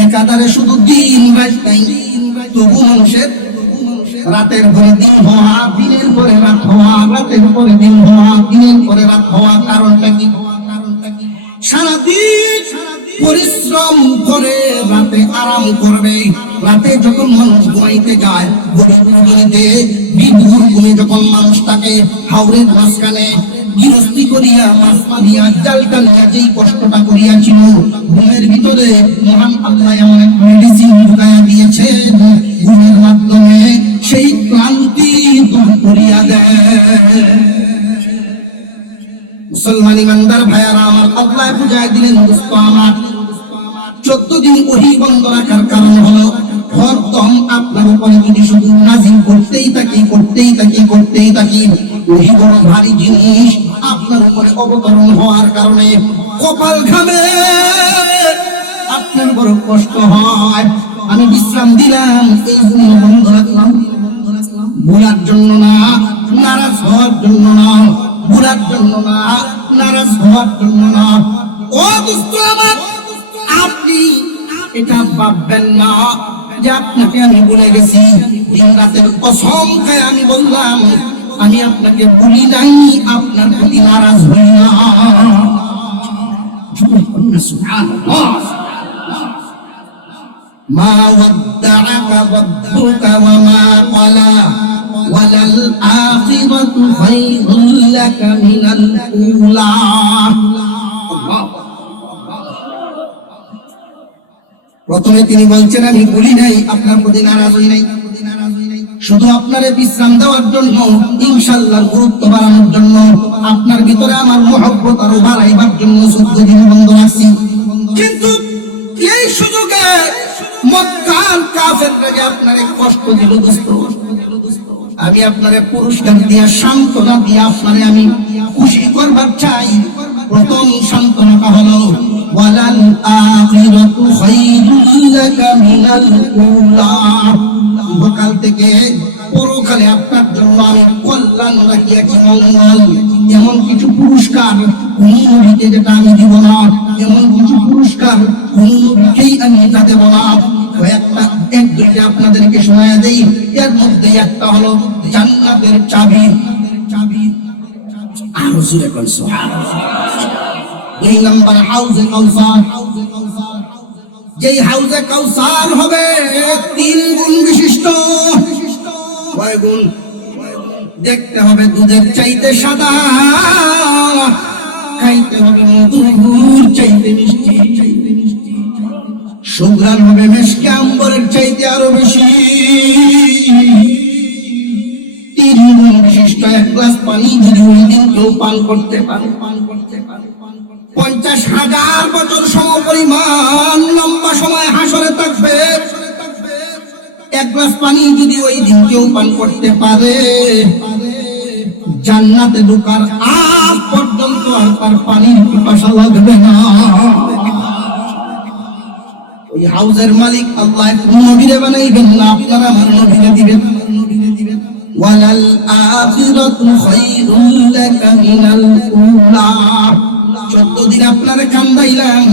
একাধারে শুধু দিন রাত নাই তবু মানুষের রাতের পরে দিন হওয়া, দিনের পরে রাত হওয়া, রাতের পরে দিন হওয়া, দিনের পরে রাত হওয়া। কারণটা কি? সারাদিন পরিশ্রম করে রাতে আরাম করবে। রাতে যখন মানুষ ঘুমাইতে যায়, বিদুর ঘুমে যখন মানুষ থাকে হাওরের মাঝখানে গৃহস্থী মারিয়া মাছ মারিয়া জালটা নিয়ে যেই কষ্টটা করিয়াছিল, ঘুমের ভিতরে মহান আল্লাহ এমন এক মেডিসিন ঢুকাইয়া দিয়েছেন, ঘুমের মাধ্যমে সেই ক্লান্তি দূর করিয়া দেয়। মুসলমান ইমানদার ভাইয়ারা আমার, আল্লাহ বুঝায় দিলেন দোস্ত আমার, 14 দিন ওহী বন্ধ রাখার কারণ হলো হরদম আপনার উপরে যদি শুধু নাজিল করতেই থাকি, ওহী বড় ভারী জিনিস, আপনার উপরে অবতরণ হওয়ার কারণে কপাল ঘামে, আপনার বড় কষ্ট হয়। আমি বিশ্রাম দিলাম, এই জন্য বন্ধ রাখলাম, ভুলার জন্য না, নারাজ হওয়ার জন্য না, ভুলার জন্য না, নারাজ হওয়ার জন্য না। ও দোস্ত আমার, আপনি এটা ভাববেন না যে আপনাকে আমি ভুলে গেছি। দিন রাতের কসম খায় আমি বললাম, আমি আপনাকে ভুলি নাই, আপনার প্রতি নারাজ হই না। সুবহানাল্লাহ। মা ওয়াদ্দাআকা রাব্বুকা ওয়া মা ক্বালা ওয়ালাল আখিরাতু খায়রুল লাকা মিনাল উলা। প্রথমে তিনি বলছেন আমি ভুলি নাই, আপনার প্রতি নারাজ হই নাই, শুধু আপনারে বিশ্রাম দেওয়ার জন্য, ইনশাআল্লাহ গুরুত্ব বাড়ানোর জন্য, আপনার ভিতরে আমার মহব্বত আরো বাড়াইবার জন্য 14 দিন বন্ধ রাখছি। কিন্তু এই সুযোগে মক্কার কাফেররা আপনারে কষ্ট দিল দোস্ত, আমি আপনারে পুরস্কার দিয়া, সান্ত্বনা দিয়া আপনারে আমি খুশি করবার চাই। প্রথম সান্ত্বনাটা হলো ওয়ালাল আখিরাতু খায়রুল লাকা মিনাল উলা, ইহকাল থেকে পরকালে আপনার জন্য আমি কল্যাণ রাখিয়া কি মঙ্গল, এমন কিছু পুরস্কার কোন নবীকে যেটা আমি দিব না, এমন কিছু পুরস্কার কোন নবীকেই আমি এটা দেব না। এক দুইটা আপনাদেরকে শোনায়া দেই, এর মধ্যে একটা হলো জান্নাতের চাবি। আরো জোরে বল সুবহানাল্লাহ। 2 নম্বর হাউজে কাউসার, যেই হাউজে কাউসার হবে 3 গুণ বিশিষ্ট। কয় গুণ? দেখতে হবে দুধের চাইতে সাদা, খাইতে হবে মধুর চাইতে মিষ্টি, সুঘ্রাণ হবে মেশকে আম্বরের চাইতে আরো বেশি। 3 গুণ বিশিষ্ট 1 গ্লাস পানি যদি ওই দিন কেউ পান করতে পারে, 50,000 বছর সমপরিমাণ লম্বা সময় হাসরে থাকবে। 1 গ্লাস পানি যদি ওই দিন কেউ পান করতে পারে, জান্নাতে ঢোকার আগ পর্যন্ত আর তার পানির পিপাসা লাগবে না। ওই হাউজের মালিক আল্লাহ নবীরে বানাইবেন না, আপনারা আমার নবীরে দিবেন। ওয়ালাল আখিরাতু খায়রুল লাকা মিনাল উলা। 14 দিন আপনারে কান্দাইলাম,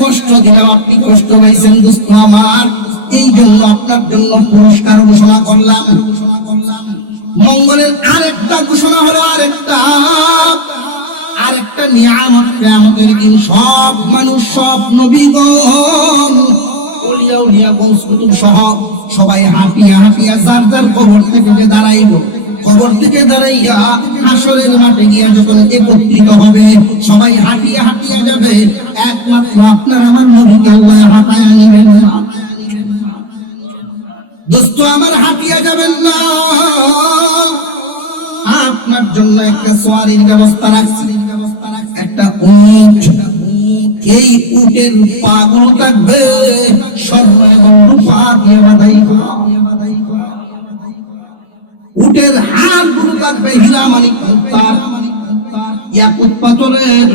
কষ্ট দিলাম, আপনি কষ্ট পাইছেন দোস্ত আমার, এই জন্য আপনার জন্য পুরস্কার ঘোষণা করলাম। মঙ্গলের আরেকটা ঘোষণা হলো, আরেকটা নিয়ামত কিয়ামতের দিন সব মানুষ, সব নবীগণ, ওলিয়া উলিয়া গৌস কুতুব সহ সবাই হাঁপিয়া হাঁপিয়া যার যার কবর থেকে দাঁড়াইব। কবর থেকে দাঁড়াইয়া হাসরের মাঠে গিয়া যখন একত্রিত হবে, সবাই হাঁটিয়া হাঁটিয়া যাবে, একমাত্র আপনার আমার নবীকে আল্লাহ হাঁটায়া নিবেন না। দোস্ত আমার, হাঁটিয়া যাবেন না, আপনার জন্য একটা সওয়ারির ব্যবস্থা রাখছি, একটা উট। এই উটের পাগুলো থাকবে স্বর্ণ এবং রূপা দিয়ে বাঁধাইবা, উটের হাড়গুলো থাকবে হীরা মানিক মুক্তার, ইয়াকুত পাথরের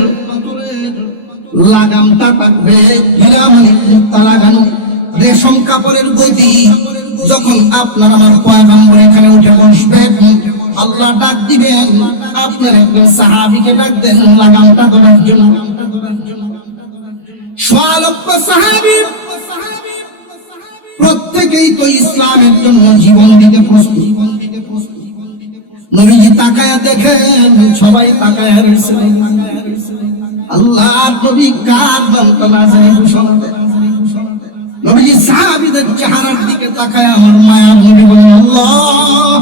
লাগামটা থাকবে হীরা মানিক মুক্তা লাগানো, রেশম কাপড়ের গদি। যখন আপনার আমার পয়গম্বর এখানে উঠে বসবেন, আল্লাহ ডাক দিবেন, আপনার একজন সাহাবীকে ডাক দেন লাগামটা ধরার জন্য। 100 লক্ষ সাহাবী, প্রত্যেকেই তো ইসলামের জন্য জীবন দিতে প্রস্তুত। নবীজি তাকায়া দেখেন, সবাই তাকায়া রয়েছে, আল্লাহর নবী কার দন্তনা যায় ঘোষণা দেন। নবীজি সাহাবীদের চেহারার দিকে তাকায়, আমার মায়ার নবী বলেন, আল্লাহ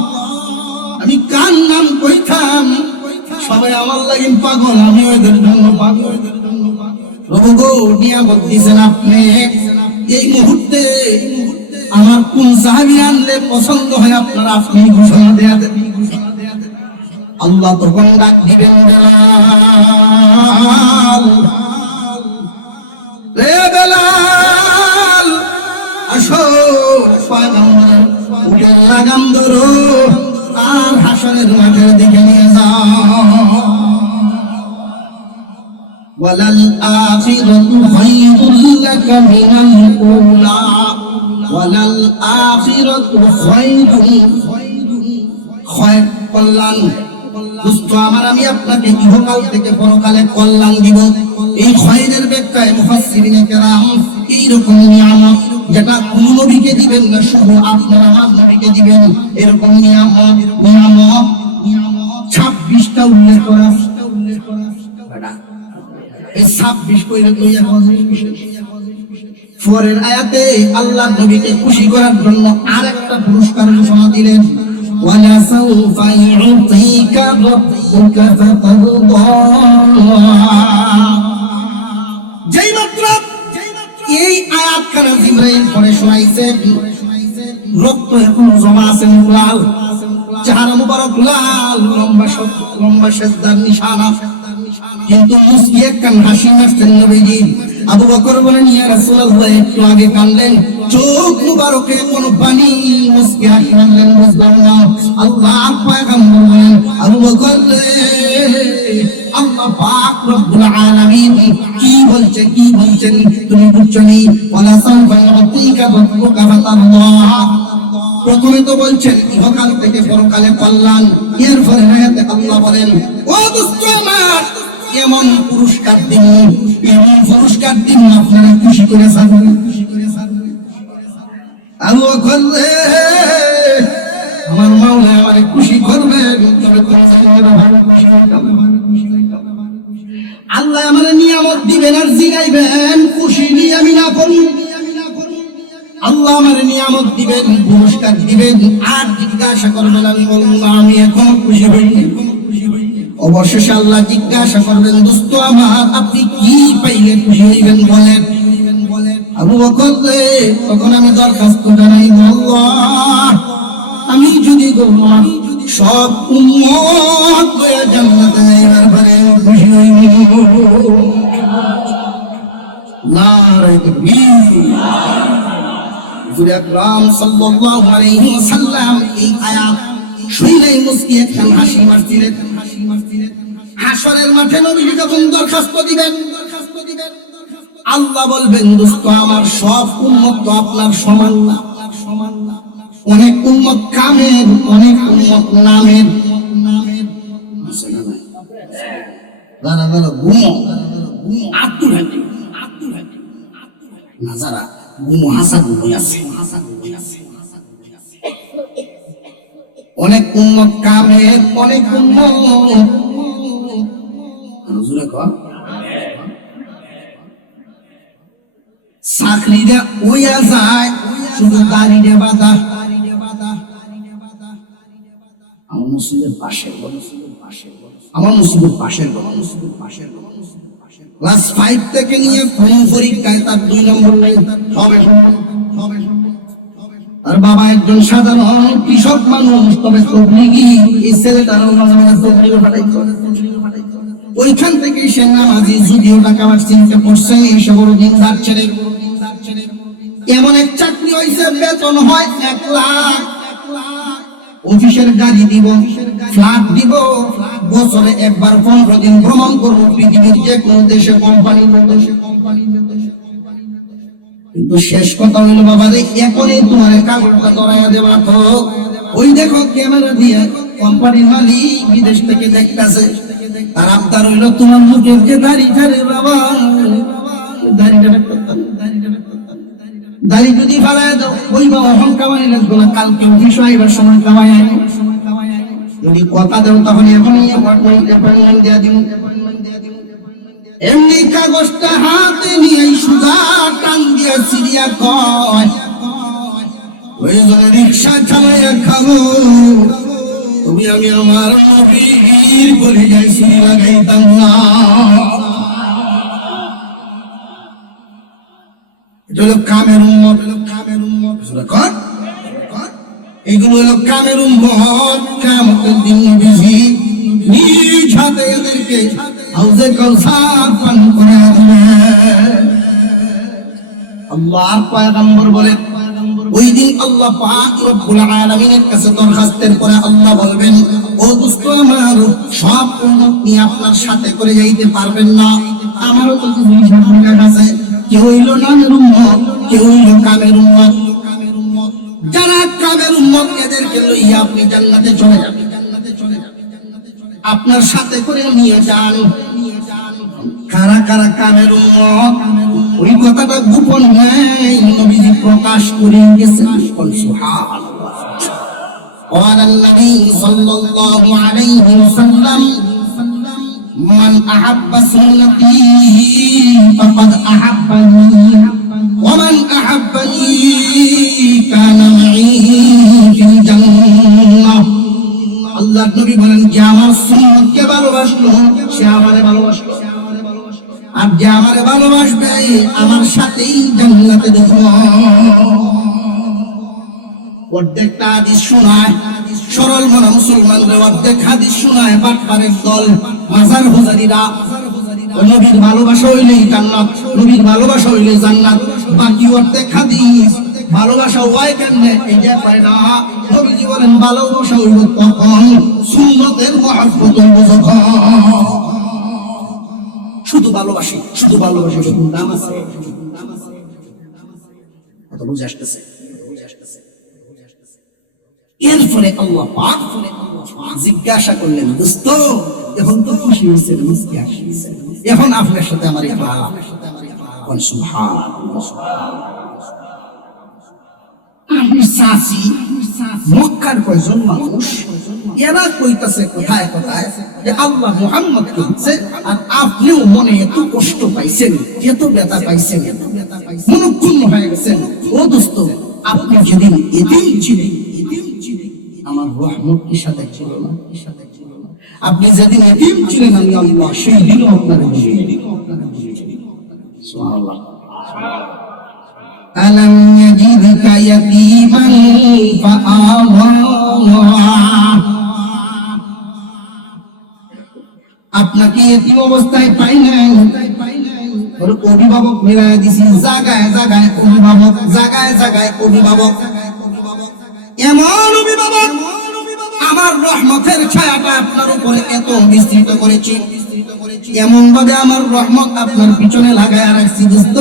আমি কার নাম কইতাম, সবাই আমার লাগি পাগল, আমি ওদের জন্য পাগল। প্রভু গো, নিয়ামত দিয়েছেন আপনি, এই মুহূর্তে আমার কোন সাহাবী আনলে পছন্দ হয় আপনারা আপনি ঘোষণা দেয়া দেন। আল্লাহ তখন ডাক দিবেন, বেলাল, রে বেলাল, আসো, উঠে লাগাম ধরো আর হাসরের মাঠের দিকে নিয়ে যাও। ওয়ালাল আখিরাতু খায়রুল লাকা মিনাল উলা, ওয়ালাল আখিরাতু খায়রুল কল্যাণ। দোস্ত আমার, আমি আপনাকে ইহকাল থেকে পরকালে কল্যাণ দিব। এই খায়রের ব্যাখ্যায় মুফাসসিরিনে কেরাম এইরকম নিয়ামত যেটা কোন নবীকে দিবেন না, শুধু আপনারা আমার নবীকে দিবেন, এরকম নিয়ামত 26টা উল্লেখ করা। এই 26 কইরা লইয়া পরের আয়াতে আল্লাহ নবীকে খুশি করার জন্য আরেকটা পুরস্কার ঘোষণা দিলেন, ওয়ালা সাউফা ইউতিকা রাব্বুকা ফাতারদা। যেই মাত্র এই আয়াত কারা জিবরাইল পড়ে শোনাইছে, রক্ত এখন জমা আছে লাল, চেহারা মুবারক লাল, লম্বা সেজদার নিশানা, কিন্তু মুস্কি একখান হাসি মারছেন নবীজি। আবু বকর বলেন, ইয়া রাসূলুল্লাহ, একটু আগে কাঁদলেন, চোখ মুবারকে কোন পানি, মুস্কি হাসি মারলেন, বুঝলাম না। আল্লাহ পয়গম্বর বলেন, আবু বকর রে, আল্লাহ পাক রব্বুল আলামিন কি বলছেন তুমি বুঝছো নি? ওয়ালা সাউফা ইউতিকা রাব্বুকা ফাতারদা। প্রথমে তো বলছেন ইহকাল থেকে পরকালে কল্যাণ, এরপরে আয়াতে আল্লাহ বলেন, ও দোস্ত আমার, এমন পুরস্কার দিন, এমন পুরস্কার দিন আপনারা খুশি করে যাবেন। আবু বকর রে, আমার মাওলা আমারে খুশি করবেন, তবে আল্লাহ আমারে নিয়ামত দিবেন আর জিগাইবেন, খুশি নি আমি না করি। আল্লাহ আমারে নিয়ামত দিবেন, পুরস্কার দিবেন, আর জিজ্ঞাসা করবেন, আমি বলবো না আমি এখনো খুশি হইনি। অবশেষে আল্লাহ জিজ্ঞাসা করবেন, দোস্ত আমার, আপনি কি পাইলে খুশি হইবেন বলেন। আবু বকর রে, তখন আমি দরখাস্ত জানাই, আল্লাহ, আমি যদি তোমার সব উম্মত লইয়া জান্নাতে যাইবার পরে খুশি হইব। নারে তাকবীর। হুজুর আকরাম সাল্লাল্লাহু আলাইহি ওয়াসাল্লাম এই আয়াত শুনেই মুস্কি একখান হাসি মারছিলেন। হাসরের মাঠে নবীজি যখন দরখাস্ত দিবেন, আল্লাহ বলবেন, দোস্ত আমার, সব উম্মত তো আপনার সমান না, অনেক উম্মত কামের, অনেক উম্মত নামের। অনেক উম্মত কামের, অনেক উম্মত চাকরিটা ওইয়া যায়, শুধু দাঁড়িয়ে বাধা। আমার মসজিদের পাশের ক্লাস 5 থেকে নিয়ে কোন পরীক্ষায় তার 2 নম্বর নেই, আর বাবা একজন সাধারণ কৃষক মানুষ, তবে তবলিগি, এই ছেলেটারও তবলিগি পাঠাইতো। ওইখান থেকে সে নামাজি, যদিও টাকা চিন্তা করছে, এসে বড় দিনদার ছেলে। এমন এক চাকরি হয়েছে, বেতন হয় 1 লাখ, অফিসের গাড়ি দিব, ফ্ল্যাট দিব, বছরে একবার 15 দিন ভ্রমণ করবো পৃথিবীর যে কোন দেশে, কোম্পানি। কিন্তু শেষ কথা হইল, বাবা রে, এখনই তোমার কাগজটা ধরাইয়া দেবা তো। ওই দেখো ক্যামেরা দিয়ে কোম্পানির মালিক বিদেশ থেকে দেখতেছে, আর আবদার হইল তোমার মুখের যে দাড়িটা রে বাবা, দাড়ি যদি ফালাইয়া দাও, ওই বাবা এখন কামাই লাগবে না, কালকে অফিস আইবার সময় কামাই আইব। যদি কথা দেও তাহলে এখনই অ্যাপয়েন্টমেন্ট দেয়া দিব। এমনি কাগজটা হাতে নিয়ে সুদা টান দিয়া সিরিয়া কয়, ওই রিক্সা চালাইয়া খাবো, তবে আমি আমার নবীর কলিজায় সুরি লাগাইতাম না। এটা হলো কামের উম্মত, এগুলো হলো কামের উম্মত। কিয়ামতের দিন নবীজি নিজ হাতে এদেরকে হাউজে কাউসার পান করায় দিবেন। আল্লাহর পয়গম্বর বলেন, ওই দিন আল্লাহ পাক রব্বুল আলামিনের কাছে দরখাস্তের পরে আল্লাহ বলবেন, ও দোস্ত আমার, সব উম্মত নিয়ে আপনার সাথে করে যাইতে পারবেন না, আমারও তো কিছু হিসাব নিকাশ আছে। কেউ হইলো নামের উম্মত, কেউ হইলো কামের উম্মত। যারা কামের উম্মত এদেরকে লইয়া আপনি জান্নাতে চলে যাবেন, আপনার সাথে করে নিয়ে যান। কারা কারা কামের উম্মত, ওই কথাটা গোপন নেই, নবীজি প্রকাশ করে গেছেন। সুবহানাল্লাহ। قال النبي صلى الله عليه وسلم من أحب سنتي فقد أحبني ومن أحبني كان معي في الجنة। আল্লাহ নবী বলেন, যে আমার সুন্নতকে ভালোবাসলো সে আমারে ভালোবাসলো, আর যে আমারে ভালোবাসবে আমার সাথেই জান্নাতে ঢুকবে। অর্ধেকটা হাদিস শোনায় সরল মনা মুসলমানরা, অর্ধেক হাদিস শোনায় বাটপারের দল, মাজার হুজারিরা। নবীর ভালোবাসা হইলেই জান্নাত, নবীর ভালোবাসা হইলে জান্নাত। বাকি অর্ধেক হাদিস ভালোবাসা হয় কেমনে এটা পায় না। নবীজি বলেন, ভালোবাসা হইল তখন সুন্নতের মহব্বত হইল যখন। শুধু ভালোবাসি, শুধু ভালোবাসি, শুধু নাম আছে, কথা বুঝে আসতেছে। এরপরে আল্লাহ পাক জিজ্ঞাসা করলেন, দোস্ত এখন তো খুশি হয়েছে, মুস্কি আসছে, এখন আপনার সাথে আমার একটু আলাপ। সুবহানাল্লাহ। আমি চাচি মক্কার কয়জন মানুষ, এরা কইতাছে কোথায় কোথায় যে আল্লাহ মুহাম্মদ বলছে, আর আপনিও মনে এত কষ্ট পাইছেন, এত ব্যথা পাইছেন, মনক্ষুণ্ণ হয়ে গেছেন। ও দোস্ত, আপনি যেদিন এতিম ছিলেন আমার রহমত কি সাথে ছিল না? আপনি যেদিন এতিম ছিলেন আমি আল্লাহ সেই দিনও আপনাকে বলি। সুবহানাল্লাহ। আলাম ইয়াজিদকা ইয়াতীমান ফাআওয়া। আপনাকে এতিম অবস্থায় পাই নাই, ওর অভিভাবক মিলায় দিছি, জায়গায় জায়গায় অভিভাবক, জায়গায় জায়গায় অভিভাবক। এমন অভিভাবক আমার রহমতের ছায়াটা আপনার উপরে এত বিস্তৃত করেছি, এমন ভাবে আমার রহমত আপনার পিছনে লাগায় রাখছি। দোস্ত,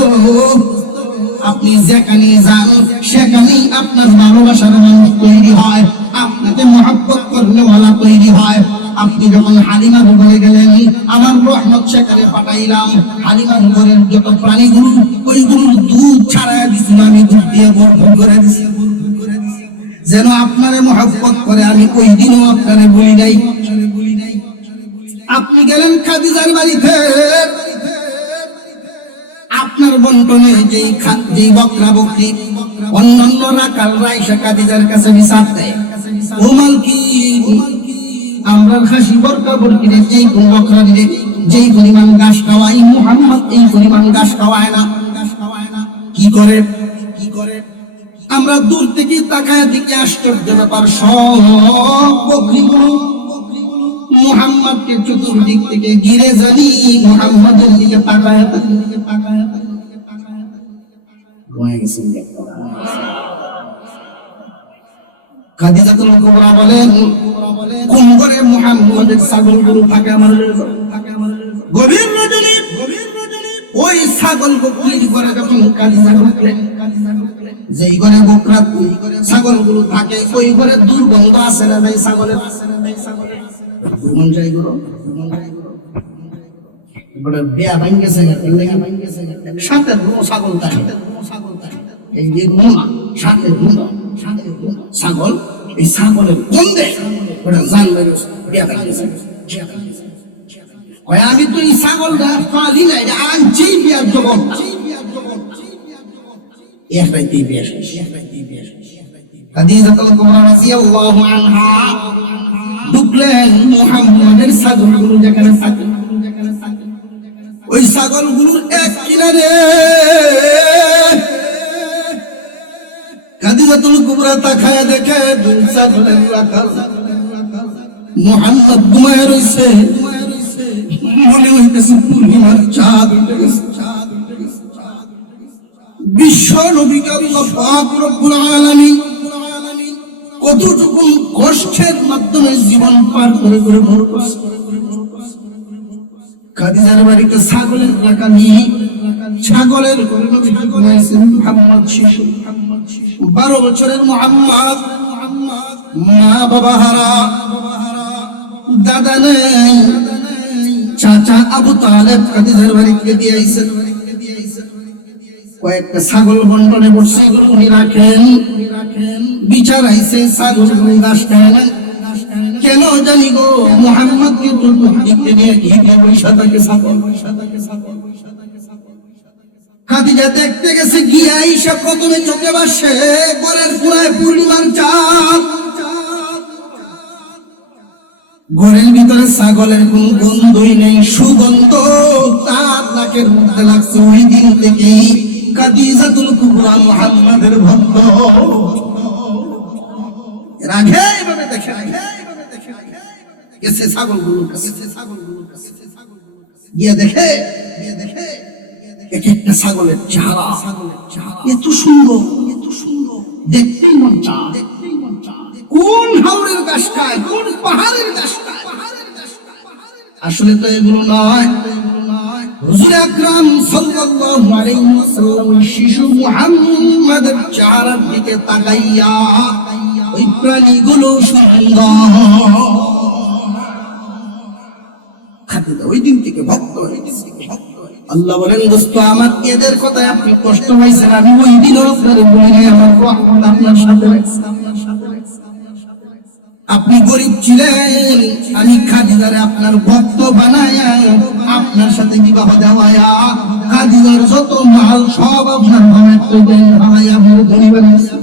আপনি যেখানে যান সেখানেই আপনার ভালোবাসার মানুষ তৈরি হয়, আপনাকে মহব্বত করলে ওয়ালা তৈরি হয়। আপনি যখন হালিমার উপরে গেলেন আমার রহমত সেখানে পাঠাইলাম। হালিমার উপরের যত প্রাণীগুলো ওইগুলোর দুধ ছাড়াই দিয়েছিলাম, আমি দুধ দিয়ে ভরপুর করে দিয়েছি, যেন আপনারে মহব্বত করে। আমি ওই দিনও আপনারে বলি নাই। আপনি গেলেন খাদিজার বাড়িতে, আপনার বন্টনে যেই বকরা বকরি অন্যান্য রাখাল রাইসা খাদিজার কাছে বিচার দেয়, ও মালকিন, আমরা খাসি বরকা বরকিরে যেই কোন বকরা দিলে যেই পরিমাণ ঘাস খাওয়াই, মুহাম্মদ এই পরিমাণ ঘাস খাওয়ায় না। কি করে? আমরা দূর থেকে তাকায় দিকে আশ্চর্য ব্যাপার, সব বকরিগুলো মুহাম্মদকে চতুর্দিক থেকে ঘিরে জানি মুহাম্মদের দিকে তাকায় খাদিজাতুল কুবরা বলেন, কোন ঘরে মুহাম্মদের ছাগলগুলো থাকে আমার গভীর রজনী, ওই ছাগল বকরির ঘরে যখন খাদিজা ঢুকলেন, যেই ঘরে বকরা ছাগলগুলো থাকে ওই ঘরে দুর্গন্ধ আছে না ভাই? ছাগলের মন চাই করো বড় বিয়া ভাঙ্গেছে, সাথে ছাগল থাকে, এই যে মোনা সাথে ছাগল, এই ছাগলের গন্ধে ওটা জান বেরো বিয়া ভাঙ্গেছে। আমি তো এই ছাগলটা পালি নাই, আনছি বিয়ার জগৎ একটাই বিয়ে। খাদিজাতুল কুবরা রাদিয়াল্লাহু আনহা ঢুকলেন মুহাম্মাদের ছাগলগুলো যেখানে থাকে, ওই ছাগলগুলোর এক কিনারে খাদিজাতুল কুবরা তাকায়া দেখে দুই ছাগলের রাখাল মুহাম্মদ ঘুমায় রইছে, মনে হইতেছে পূর্ণিমার চাঁদ উঠে গেছে। বিশ্ব নবীকে আল্লাহ পাক রব্বুল আলামিন কতটুকু কষ্টের মাধ্যমে জীবন পার করে করে বড় করছে। খাদিজার বাড়িতে ছাগলের টাকা নিয়ে ছাগলের ঘরে নবী ঘুমাইছেন মুহাম্মদ শিশু 12 বছরের মুহাম্মদ, মা বাবা হারা, দাদা নেই, চাচা আবু তালেব খাদিজার বাড়িতে দিয়ে আইছেন। কয়েকটা ছাগল বন্টনে বসে উনি রাখেন, বিচার আইছে ছাগল গাছ খায় কেন জানি গো মুহাম্মদকে চতুর্দিকে নিয়ে ঘিরে বসে থাকে ছাগল। খাদিজা দেখতে গেছে, গিয়ে আইসা প্রথমে চোখে বাসে ঘরের পুরায় পূর্ণিমার চাঁদ। ঘরের ভিতরে ছাগলের কোন গন্ধই নেই, সুগন্ধ তার নাকের মধ্যে লাগছে। ওই দিন থেকেই খাদিজাতুল কুবরা মুহাম্মাদের ভক্ত। রাখে এভাবে দেখে গেছে ছাগলগুলোর কাছে, গিয়ে দেখে এক একটা ছাগলের চেহারা এত সুন্দর, দেখতেই মন চায়। কোন হাওরের গাছ খায়, কোন পাহাড়ের গাছ খায়। আসলে তো এগুলো নয়। হুজুর আকরাম সাল্লাল্লাহু আলাইহি ওয়াসাল্লাম শিশু মুহাম্মাদের চেহারার দিকে তাকাইয়া ওই প্রাণীগুলো সুন্দর। খাদিজা ওই দিন থেকে ভক্ত হয়ে গেছে। আল্লাহ বলেন, দোস্ত আমার এদের কথায় আপনি কষ্ট পাইছেন, আমি ওই দিনও আপনাদের বলি আমার রহমত আপনার সাথে। আপনি গরিব ছিলেন, আমি খাদিজারে আপনার ভক্ত বানায়া আপনার সাথে বিবাহ দেওয়ায়া খাদিজার যত মাল সব আপনার ধনী বানাইছে।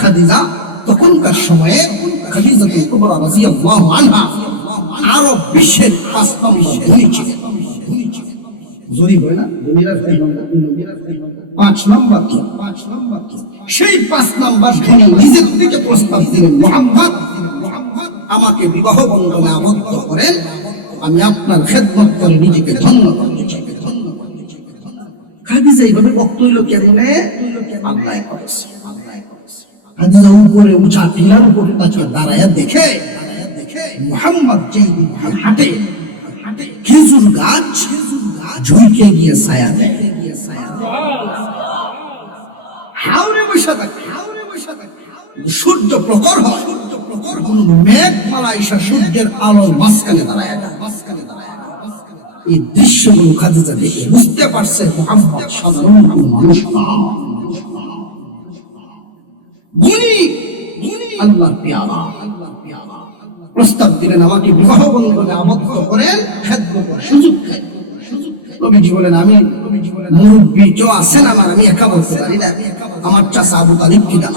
খাদিজা তখনকার সময়ে খাদিজাতুল কুবরা রাদিয়াল্লাহু আনহা আরব বিশ্বের 5 নম্বর ধনী ছিলেন। জরিপ হয় না, 5 নম্বর। সেই 5 নম্বর ধনী নিজের থেকে প্রস্তাব দিলেন, মুহাম্মদ আমাকে বিবাহ বন্ধনে আবদ্ধ করেন, আমি আপনার খেদমত করে নিজেকে ধন্য করব। খাদিজা এইভাবে বক্ত হইল কেমনে? আল্লাহ করেছে। খাদিজা উপরে উঁচা টিলার উপরে তাকিয়ে দাঁড়ায়া দেখে মুহাম্মদ যেই হাঁটে খেজুর গাছ ঝুঁকে গিয়ে ছায়া দেয়। হাওরে বসে থাকে, সূর্য প্রখর হয়, মেঘমালা এসে সূর্যের আলোর মাঝখানে দাঁড়ায়। এই দৃশ্যগুলো খাদিজা দেখে বুঝতে পারছে মুহাম্মদ সাধারণ মানুষ না, গুণী আল্লাহর পেয়ারা। প্রস্তাব দিলেন, আমাকে বিবাহ বন্ধনে আবদ্ধ করেন, খেদমত করেন, সুযোগ দেন। নবীজি বলেন, আমি মুরব্বী কেউ আছেন আমার, আমি একা বলতে পারি না, আমার চাচা আবু তালিব কি না।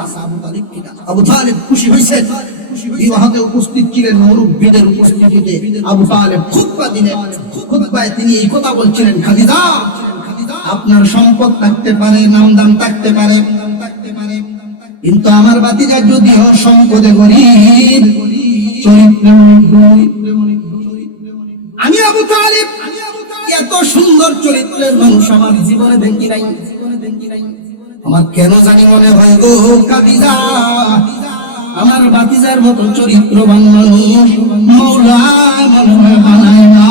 আবু তালিব খুশি হয়েছেন, বিবাহতে উপস্থিত ছিলেন, মুরব্বীদের উপস্থিতিতে আবু তালিব খুতবা দিলেন। খুতবায় তিনি এই কথা বলছিলেন, খাদিজা আপনার সম্পদ থাকতে পারে, নামদাম থাকতে পারে, কিন্তু আমার ভাতিজা যদিও সম্পদে গরিব, চরিত্রে আমি আবু তালিব এত সুন্দর চরিত্রের মানুষ আমার জীবনে দেখি নাই। আমার কেন জানি মনে হয় গো খাদিজা আমার ভাতিজার মতো চরিত্রবান মানুষ মওলা মনে হয় বানায় না।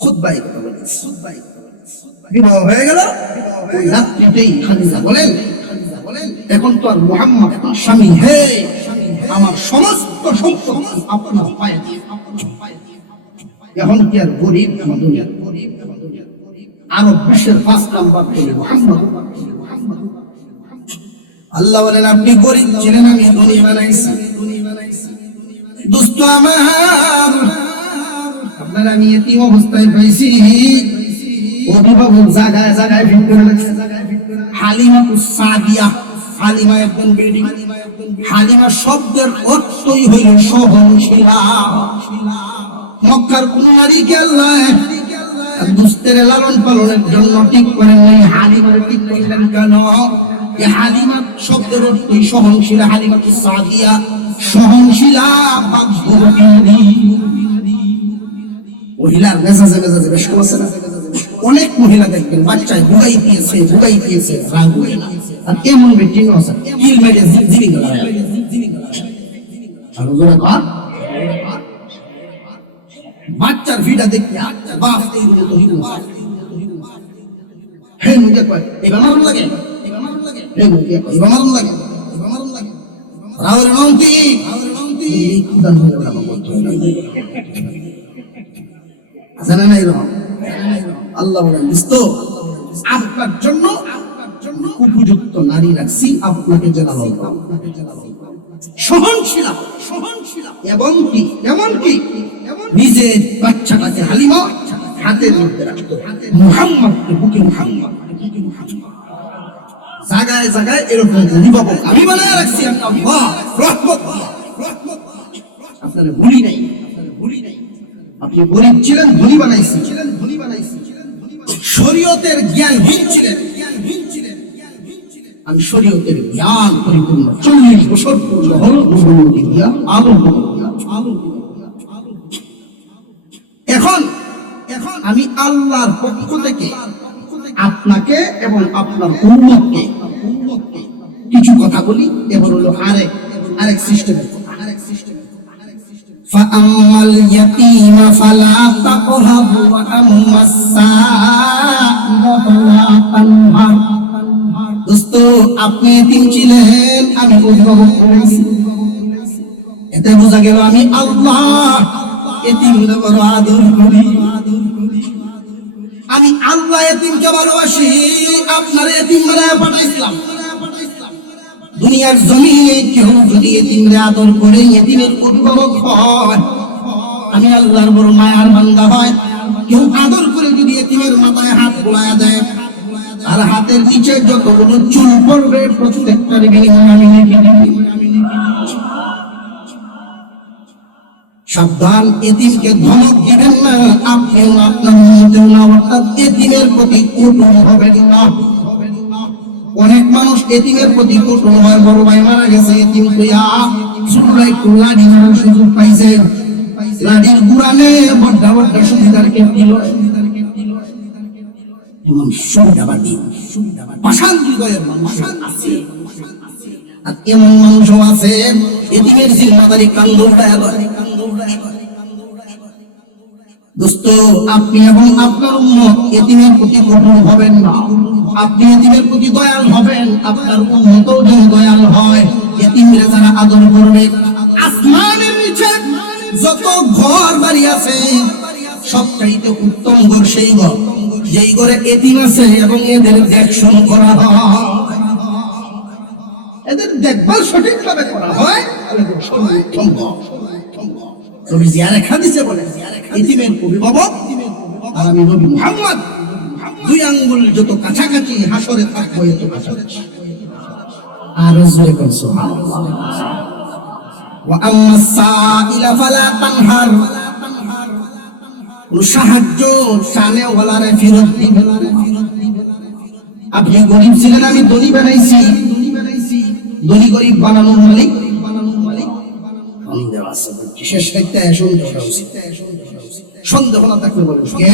খুতবায় কথা বলেছে, বিবাহ হয়ে গেল। ওই রাত্রিতেই খাদিজা বলেন, এখন তো আর মুহাম্মদ স্বামী, হে আমার সমস্ত সম্পত্তি আপনার পায়ে দিয়ে, এখন কি আর গরিব দুনিয়ার আরব বিশ্বের 5 নম্বর বলে মুহাম্মদ। আল্লাহ বলেন, আপনি গরিব ছিলেন, আমি ধনী বানাইছি। দোস্ত আমার, আপনার আমি এতিম অবস্থায় পাইছি, অভিভাবক জায়গায় জায়গায় ভিড় করে লাগছে। হালিমাতুস সাদিয়া হালিমা একজন বেডি। হালিমা শব্দের অর্থই হইল সহনশীলা। মক্কার কোন নারীকে আল্লাহ দুস্থের লালন পালনের জন্য ঠিক করেন নাই, হালিমার ঠিক করলেন কেন? এই হালিমা শব্দের অর্থই সহনশীলা। হালিমা কি সাদিয়া, সহনশীলা ভাগ্যবতী। মহিলার মেজাজে মেজাজে বেশ করছে না? অনেক মহিলা দেখবেন বাচ্চায় বুগাই দিয়েছে রাগ হয়ে না, আর এমন বেটিং আছে কিল মেরে জিলি গলা আর ওরা কর বাচ্চার ভিড়া দেখতে বাপ এই তো হিরো হে মুজে কয় এবার মারুন লাগে হে মুজে এবার মারুন লাগে রাউর নন্তি এই কুদান হয়ে গেল জানা নাই রকম। আল্লাহ বলেন দোস্ত আপনার জন্য উপযুক্ত নারী রাখছি, আপনাকে জানাবো সহনশীলা এবং কি নিজের বাচ্চাটাকে হালিমা হাতের মধ্যে রাখতো, মুহাম্মদকে বুকে মুহাম্মদ জায়গায় জায়গায় এরকম অভিভাবক আমি বানায় রাখছি। আমি আল্লাহ রহমত আপনারা ভুলি নাই। আপনি গরিব ছিলেন, ধনী বানাইছি। শরীয়তের জ্ঞানহীন ছিলেন, আমি শরীয়তের জ্ঞান পরিপূর্ণ 40 বছর পূর্ণ হল নবুয়তি দিয়া আলো। এখন আমি আল্লাহর পক্ষ থেকে আপনাকে এবং আপনার উম্মতকে কিছু কথা বলি। এবার হলো আরেক সিস্টেমের فأما اليتيم فلا تقهر وأما السائل فلا تنهر। দোস্ত আপনি এতিম ছিলেন, আমি অভিভাবক করেছি, এতে বোঝা গেল আমি আল্লাহ এতিমদের বড় আদর করি। আমি আল্লাহ এতিমকে ভালোবাসি, আপনার এতিম বানায় পাঠাইছিলাম। দুনিয়ার জমিনে কেউ যদি এতিমরে আদর করে এতিমের অভিভাবক হয়, আমি আল্লাহর বড় মায়ার বান্দা হয়। কেউ আদর করে যদি এতিমের মাথায় হাত বুলায়া দেয় আর হাতের নিচে যতগুলো চুল পড়বে প্রত্যেকটার বিনিময়ে আমি লিখে দিই। সাবধান, এতিমকে ধমক দিবেন না, আপনিও না আপনার উম্মতেও না, অর্থাৎ এতিমের প্রতি কঠোর হবেন না। অনেক মানুষ এতিমের প্রতি কঠোর হয়, বড় ভাই মারা গেছে এতিম কইয়া চুলাই লাঠি মারার সুযোগ পাইছে, লাঠির গুড়ানে বড্ডা বড্ডা সুবিধারকে দিল। এমন সুবিধাবাদী পাষাণ হৃদয়ের মানুষ আছে, আর এমন মানুষও আছে এতিমের জিম্মাদারি কান্দৌড়ায় করে। দোস্ত আপনি এবং আপনার উম্মত এতিমের প্রতি কঠোর হবেন না। আপনি এতিমের প্রতি দয়াল হবেন, আপনার উম্মতও যেন দয়াল হয়। এতিমরা যারা আদর করবে, আসমানের নিচে যত ঘর বাড়ি আছে সবচাইতে উত্তম ঘর সেই ঘর যেই ঘরে এতিম আছে এবং এদের দেখশন করা হয়, এদের দেখভাল সঠিকভাবে করা হয়, উত্তম ঘর। নবী জিয়ারত হাদিসে বলেন এতিমের অভিভাবক আর আমি নবী মুহাম্মদ দুই আঙ্গুল যত কাছাকাছি হাসরে থাকবো এত কাছাকাছি। আর রাসূলে কোন সুবহানাল্লাহ। ওয়া আম্মা সাইলা ফালা তানহার, কোন সাহায্য শানে ওয়ালারে ফেরত দিবেন। আপনি গরীব ছিলেন, আমি ধনী বানাইছি। ধনী গরীব বানানোর মালিক শেষ করতে সন্দেহ না থাকলে বলেন কে?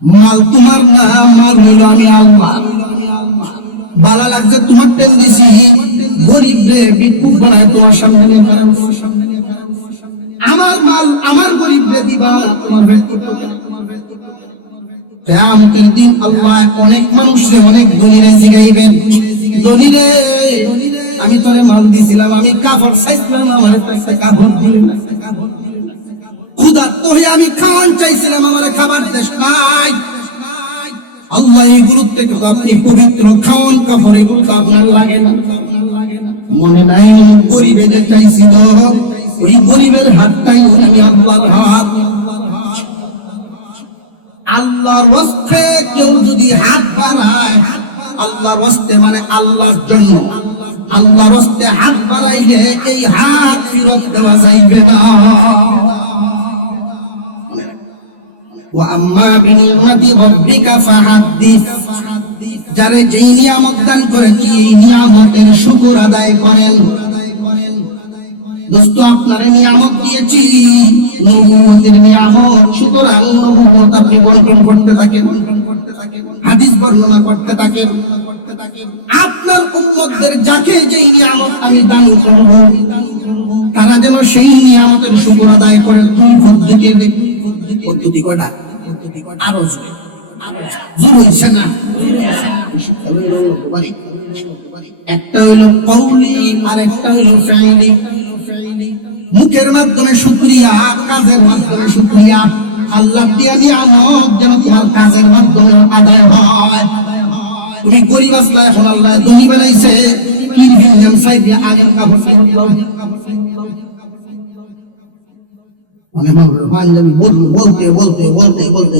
মাল তোমার না, মাল হইল আমি আল্লাহ। বালা লাগছে তোমার টেন দিছি, গরিব রে ভিক্ষুক বানায় তোমার সামনে নিয়ে ফেলেন। আমার মাল আমার গরিব রে দিবা, তোমার কিয়ামতের দিন আল্লাহ অনেক মানুষে অনেক ধনীরে জিগাইবেন, ধনীরে আমি তোরে মাল দিছিলাম, আমি কাপড় চাইছিলাম, আমার একটা কাপড় দিলি না। ক্ষুধার্ত হয়ে আমি খাওয়ান চাইছিলাম, আমার খাবার দেশ নাই। আল্লাহ এগুলোর থেকে তো আপনি পবিত্র, খাওয়ান কাপড় এগুলো তো আপনার লাগে না। মনে নাই গরিবে যে চাইছিল, ওই গরিবের হাতটাই আমি আল্লাহর হাত। আল্লাহর ওয়াস্তে কেউ যদি হাত বাড়ায়, আল্লাহর ওয়াস্তে মানে আল্লাহর জন্য, আল্লাহর ওয়াস্তে হাত বাড়াইলে এই হাত ফেরত দেওয়া যাইবে না। ওয়া আম্মা বিনিয়ামতি রাব্বিকা ফাহাদ্দিস, যারে যেই নিয়ামত দান করেছি এই নিয়ামতের শুকর আদায় করেন। দোস্ত, আপনারে নিয়ামত দিয়েছি, নবুয়তের নিয়ামত, সুতরাং নবুয়ত আপনি বন্টন করতে থাকেন, হাদিস বর্ণনা করতে থাকেন। আপনার উম্মতদের যাকে যেই নিয়ামত আমি দান করব তারা যেন সেই নিয়ামতের শুকর আদায় করে। দুই পদ্ধতি কয়টা? আরো জোরে হইছে না? একটা হইল কওলি আর একটা হইল ফি'লি। মুখের মাধ্যমে শুকরিয়া, কাজের মাধ্যমে শুকরিয়া। আল্লাহ দিয়া নিয়ামত যেন তোমার কাজের মাধ্যমে আদায় হয়। তুমি গরিব আসলা, এখন আল্লাহ ধনী বানাইছে, কি ভিন্নাম সাইড দিয়ে আগের কাপড় মানে পাঞ্জাবি বলতে বলতে বলতে বলতে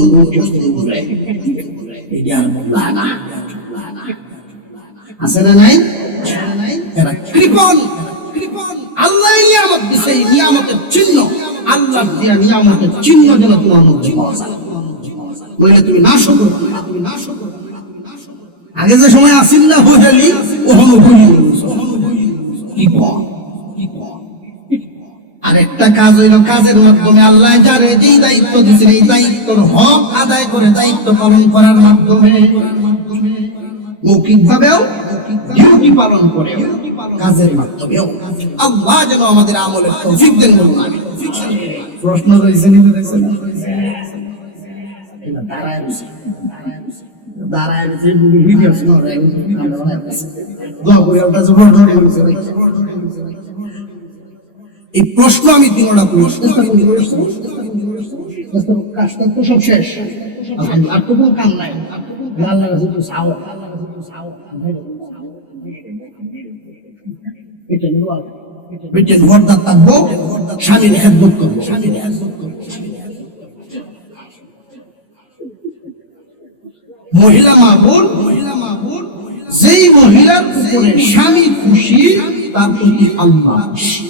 আছে না নাই? এরা কৃপণ। আল্লাহ নিয়ামত দিছে, নিয়ামতের চিহ্ন, আল্লাহ দিয়া নিয়ামতের চিহ্ন যেন তোমার মধ্যে পাওয়া যায়। বলে তুমি না শুকর, তুমি না শুকর। আগে যে সময় আসিল না হইলি ওহনো হইলি কৃপণ। আরেকটা কাজ হইল কাজের মাধ্যমে আল্লাহ যারে যেই দায়িত্ব দিয়েছেন এই দায়িত্বের হক আদায় করে দায়িত্ব পালন করার মাধ্যমে, মৌখিক ভাবেও ডিউটি পালন করে, কাজের মাধ্যমেও আল্লাহ যেন আমাদের আমলের তৌফিক দেন। প্রশ্ন রয়েছে নিতে দেখছেন? দাঁড়ায় রয়েছে ভিডিও শোনা দোয়া করে ওটা জবর ধরে রয়েছে। এই প্রশ্ন আমি তিনটা কাজটা তো সব শেষ, আর তো কোনো কাম নাই। স্বামীর খেদমত করবো। মহিলা মাহবুব, যেই মহিলার উপরে স্বামী খুশি তার প্রতি আল্লাহ খুশি।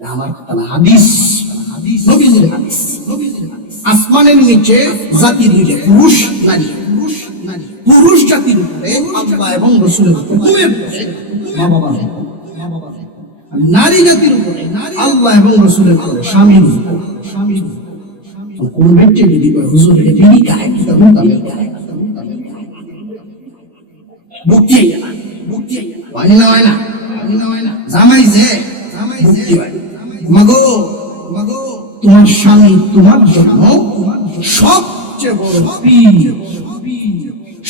আমার কথা না, হাদিস, নবীজির হাদিস। আসমানের নিচে জাতি দুইটা, পুরুষ নারী। পুরুষ জাতির উপরে আল্লাহ এবং রাসূলের হুকুমের উপরে মা বাবা, নারী জাতির উপরে আল্লাহ এবং রাসূলের উপরে স্বামীর হুকুম। কোন ব্যক্তি যদি কয় হুজুর এটা বিড়ি খায়, তখন আমি খাই মুক্তি না, মুক্তি হয় না, হয় না, হয় না। জামাই যে মুক্তি হয়। মাগো মাগো, তোমার স্বামী তোমার জন্য সবচেয়ে বড় পীর,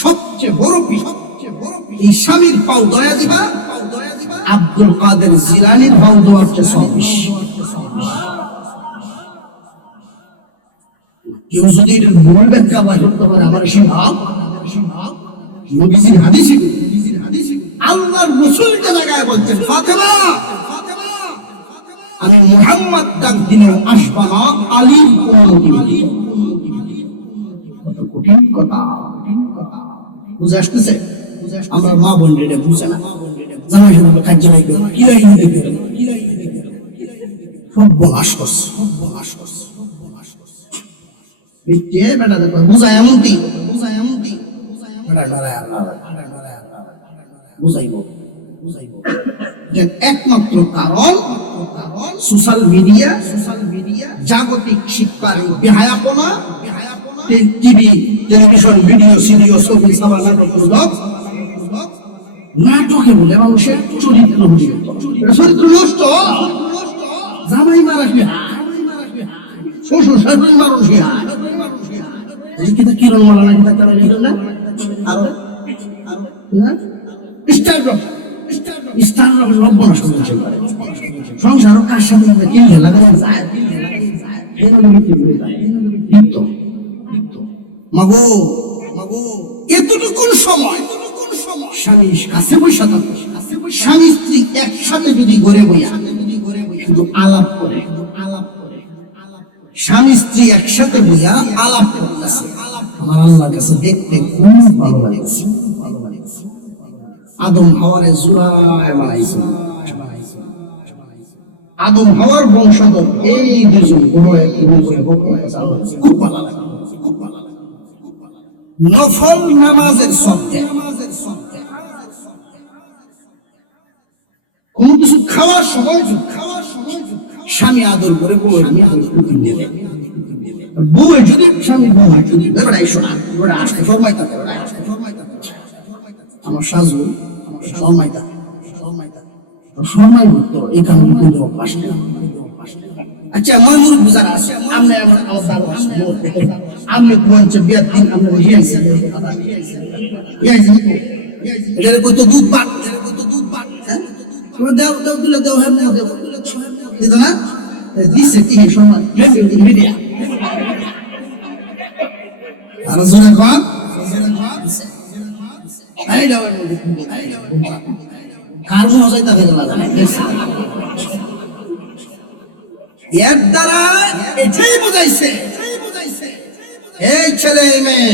সবচেয়ে বড় পীর। এই স্বামীর পাও দয়া দিবা, আব্দুল কাদের জিলানীর পাও দেওয়ার চেয়ে সব বেশি। কেউ যদি ভুল ব্যাখ্যা বা করতে পারে আমার সেই ভাব, নবীজির হাদিসে আল্লাহর রাসূলকে লাগায় বলছেন, ফাতেমা আমি মুহাম্মদ ডাক দিলেও আসবা না, আলীর অনুমতি নিতে। কত কঠিন কথা, বুঝে আসতেছে? আমরা মা বোন রেডে বুঝে না, জামাই সাহেব কাজ জমাই করে কিলাই দিতে সব বলাস করছে, সব বলাস করছে। বিটে বেটা দেখো বুঝায় এমনটি, বুঝায় এমনটি বেটা লড়াই আল্লাহ বুঝাইবো, বুঝাইবো। একমাত্র কারণ সোশ্যাল মিডিয়া, জাগতিক শিক্ষার বেহায়াপনা, টিভি, টেলিভিশন, ভিডিও, সিডিও, ছবি, সাবা, নাটক, নাটকে বলে মানুষের চরিত্র চরিত্র নষ্ট। জামাই মারা শ্বশুর শাশুড়ি মানুষ কিরণ মালা নাকি না, আরো সংসারও কার সাথে মাগো মাগো, এতটুকুন সময় স্বামীর কাছে বসে থাকো, স্বামী স্ত্রী একসাথে যদি ঘরে বইয়া শুধু আলাপ করে, স্বামী স্ত্রী একসাথে বইয়া আলাপ করতেছে। আমার আল্লাহর কাছে দেখতে খুব ভালো লাগছে। আদম হাওয়ারে জুড়ায় বানাইছে। আদম হাওয়ার বংশধর এই দুজন বড় এক খুব ভালো লাগে। নফল নামাজের শব্দে কোন কিছু খাওয়ার সময় স্বামী আদর করে বউয়ের বউয়ের যদি স্বামী বউ যদি শোনা আসতে ফরমাইতা আমার সাজু ফরমাইতা সময় মতো এখানে কিন্তু অভ্যাস নেই। আচ্ছা আমার মুরব্বি যারা আছে আমরা আমার আওতার আমি কোনছে বিয়ার দিন আমরা হিয়াইছি এটা কত দুধ পাট দাও দাও দিলে দাও হ্যাঁ দাও দিত না দিছে কি সময় মিডিয়া আর জোরে কর আই দাও কার মজাই থাকে না এর দ্বারা এটাই বোঝাইছে এই ছেলে মেয়ে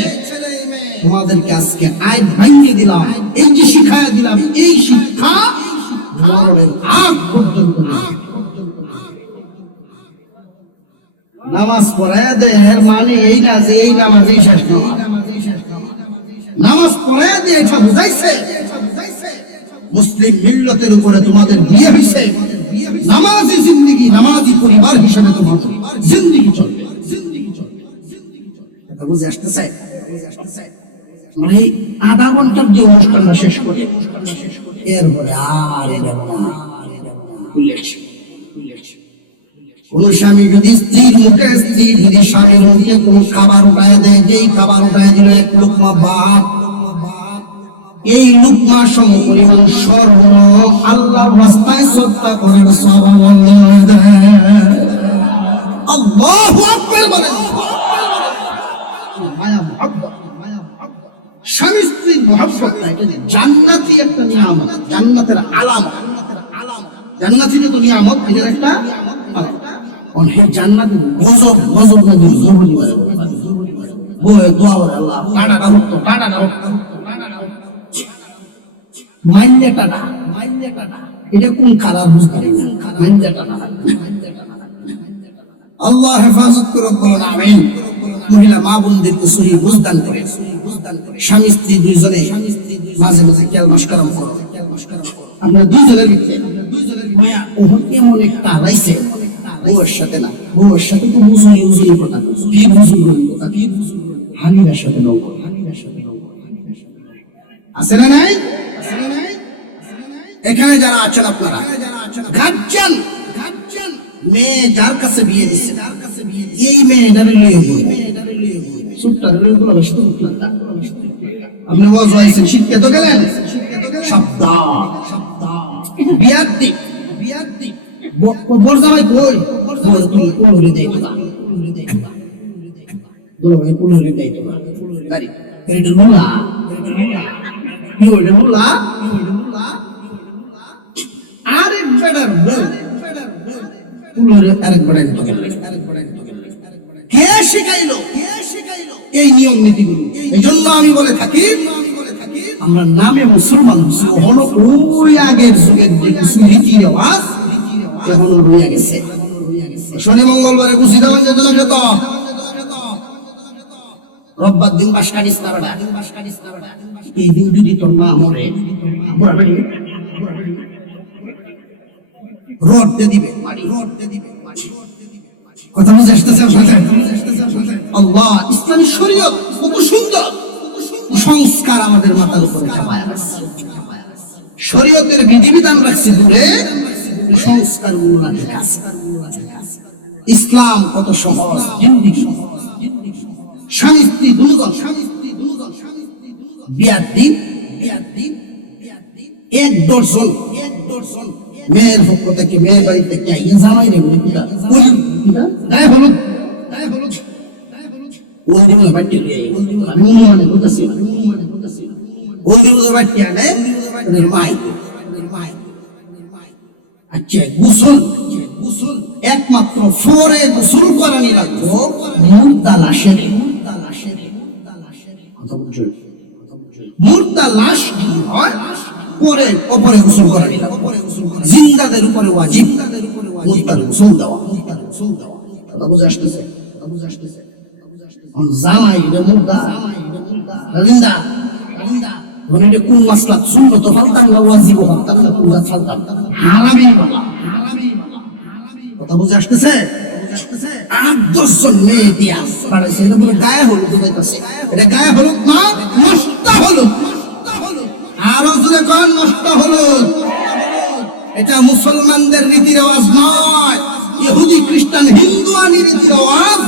তোমাদেরকে আজকে আইন ভাঙিয়ে দিলাম, এই যে শিখাইয়া দিলাম, এই শিক্ষা আগ পর্যন্ত নামাজ পড়াইয়া দেয় এর মানে এই না যে এই নামাজেই শেষ নামাজ পড়াইয়া দিয়ে এটা বুঝাইছে মুসলিম মিল্লতের উপরে তোমাদের বিয়ে হইছে, নামাজি জিন্দেগি নামাজি পরিবার হিসেবে তোমার জিন্দেগি চলবে। এটা বুঝে আসতেছে? মানে আধা ঘন্টার যে অনুষ্ঠানটা শেষ করে এরপরে আর কোন স্বামী যদি স্ত্রীর মুখে, স্ত্রী যদি স্বামীর মুখে কোন খাবার উঠায় দেয়, যেই খাবার উঠায় দিল এক লোকমা ভাত, এই লুকমা সম পরিমাণ স্বর্ণ আল্লাহর রাস্তায় সদকা করার সওয়াব আল্লাহ দেয়। আল্লাহু আকবার বলেন। মায়া মুহাব্বত, স্বামী স্ত্রীর মুহাব্বতটা এটা জান্নাতি একটা নিয়ামত, জান্নাতের আলামত। জান্নাতি যে নিয়ামত এর একটা অনেক জান্নাতি গজব গজব না দিল জবরি বলে বলে দোয়া করে আল্লাহ টাটাটা উঠতো টাটাটা উঠতো মাইন্ডে টাটা এটা কোন খারাপ বুঝতে মাইন্ডে টাটা আল্লাহ হেফাজত করে বলুন আমিন। মহিলা মা বোনদেরকে সহি বুঝদান করে, স্বামী স্ত্রী দুইজনে মাঝে মাঝে খেয়াল মাস্কারাম করো। আমরা দুইজনের ভিতরে মায়া ওহন এমন একটা আলাইছে বউয়ের সাথে না, বউয়ের সাথে তো বুঝুই বুঝুই কথা কি বুঝুই কথা কি হানির সাথে নৌ আছে না নাই? এখানে যারা আছেন আপনারা গার্জিয়ান, মেয়ে যার কাছে বিয়ে দিচ্ছে এই মেয়েটারে লিয়ে বলবে সুটটারে লিয়ে বলবে আপনি ওয়াজ হইছেন শিখতে তো গেলেন সাবধান বিয়ার দিক বড় জামাই কই তুমি কোলরে দেই না বলো এই কোলরে দেই না গাড়ি এটা মোলা কি ওটা মোলা আরেক বেটার বল কোলরে আরেক বেটার কে শিখাইলো এই নিয়ম নীতিগুলো? এইজন্য আমি বলে থাকি আমরা নামে মুসলমান হলো ওই আগের যুগের যে কিছু রীতি রেওয়াজ এখনো রয়ে গেছে। শনি মঙ্গলবারে খুশি দেওয়া যেত না খেত, রোববার দিন বাস কাটিস না বেটা, এই দিন যদি তোর মা মরে রোড দিয়ে দিবে, কথা বুঝে আসতেছে? আল্লাহ ইসলামী শরীয়ত কত সুন্দর সংস্কার আমাদের মাথার উপরে চাপায়া রাখছে, শরীয়তের বিধিবিধান রাখছে দূরে, সংস্কার গুলো আছে। ইসলাম কত সহজ, স্বামী স্ত্রী দুজন বিয়ার দিন এক ডজন মেয়ের পক্ষ থেকে মেয়ের বাড়ি থেকে জামাই রে গায়ে হলুদ ওই দিন বাড়ি আমি মনে করতেছি ওই দিন বাড়ি আনে মাই আচ্ছা গোসল একমাত্র ফোরে গোসল করানি লাগতো মুর্দা লাশের। মুর্দা লাশ কি হয় পরে উপরে গোসল করানি লাগতো, জিন্দাদের উপরে ওয়াজিব মুর্দার গোসল দেওয়া। কথা বুঝে আসতেছে? জামাই রে মুর্দা জিন্দা ধরে কোন মাসলা সুন্নত ফালতাম না ওয়াজিব ফালতাম না পূজা ফালতাম হারামি বাবা। কথা বুঝে আসতেছে? 8-10 জন মেয়ে দিয়া পারেছে, এটা বলে গায়ে হলুদ দিতেছে। এটা গায়ে হলুদ না, নষ্ট হলুদ। আরো জোরে কোন নষ্ট হলুদ? এটা মুসলমানদের রীতি রেওয়াজ নয়, ইহুদি খ্রিস্টান হিন্দুয়ানি রীতি রেওয়াজ।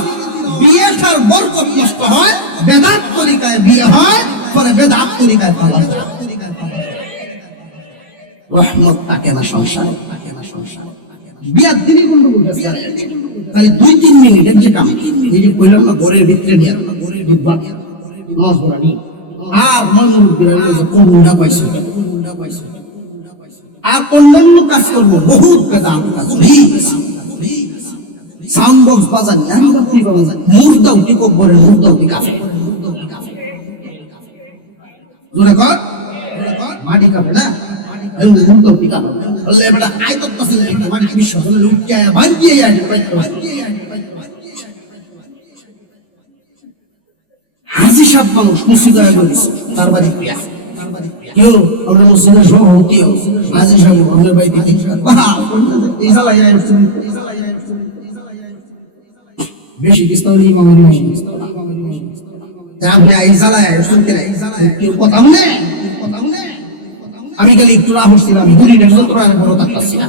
বিয়েটার বরকত নষ্ট হয়, বেদাত তরিকায় বিয়ে হয়, পরে বেদাত তরিকায় তালাক। রহমত থাকে না সংসারে, বিয়ার দিনই গন্ডগোল তাহলে 2-3 মিনিটের যে কাম, এই যে কইলাম না ঘরের ভিতরে নিয়ে আর মনমুরব্বীরা পাইছে আর অন্যান্য কাজ করবো, বহুত বেদাত কাজ, সাউন্ড বক্স বাজান না, মুর্দা উঠি কবরের মুর্দা উঠি কাফে, জোরে কর মাটি কাফে না, মুর্দা উঠি কাফে বললে বেটা আয়তত পাশে মাটি বিশ্বাস হলে লুকিয়ে ভাঙিয়ে হাজি সাহেব মানুষ মুর্শিদা করেছে তার বাড়ি প্রিয়া কেউ আমরা মুর্শিদার সভাপতি হাজি সাহেব আমাদের বাড়িতে বেশি কিস্তা হলে ইমামের বেশি কিস্তা কথা শুনে আমি গেলে একটু রাহ হচ্ছিলাম, আমি দুই বড় থাকতেছি না।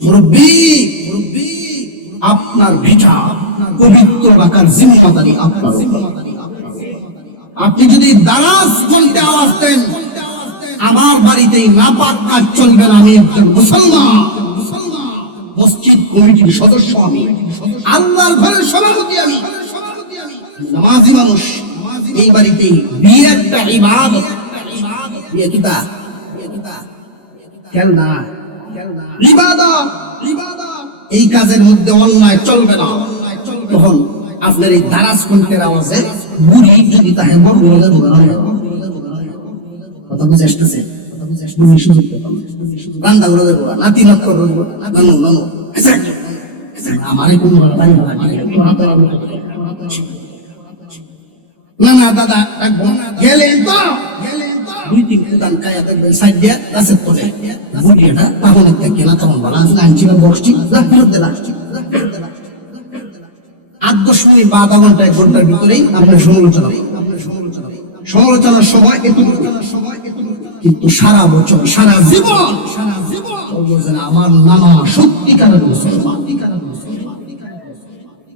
মুরব্বী আপনার ভিটা পবিত্র রাখার জিম্মাদারি আপনার। আপনি যদি দারাজ বলতে আওয়াজ দেন আমার বাড়িতেই নাপাক কাজ চলবে না, আমি একজন মুসলমান, মসজিদ কমিটির সদস্য আমি, আল্লাহর ঘরের সভাপতি আমি, নামাজি মানুষ। এই বাড়িতেই বিয়ে একটা ইবাদত, বিয়ে কিতা খেলনা ইবাদত। এই কাজের মধ্যে অন্যায় চলবে না। তখন আপনার এই দারাজ কণ্ঠের আওয়াজে বুড়ি যদি তাহে বড় কথা বুঝে আসতেছে, গান্দা গুলো দেবো নাতি নাত করবো নানু নানু আমারই কোন না না দাদা গেলেন তো 2-3 কুদান কায়া দেখবেন সাইড দিয়ে গাছের তলে বুড়িটা তখন একটা না তখন বলা আনছিল বসছি ফেরত দিলাম 8-10 মিনিট বা আধা ঘন্টা 1 ঘন্টার ভিতরেই আপনার সমালোচনার সময় এটুকু, কিন্তু সারা বছর সারা জীবন আমার নানা সত্যিকারের মুসলমান,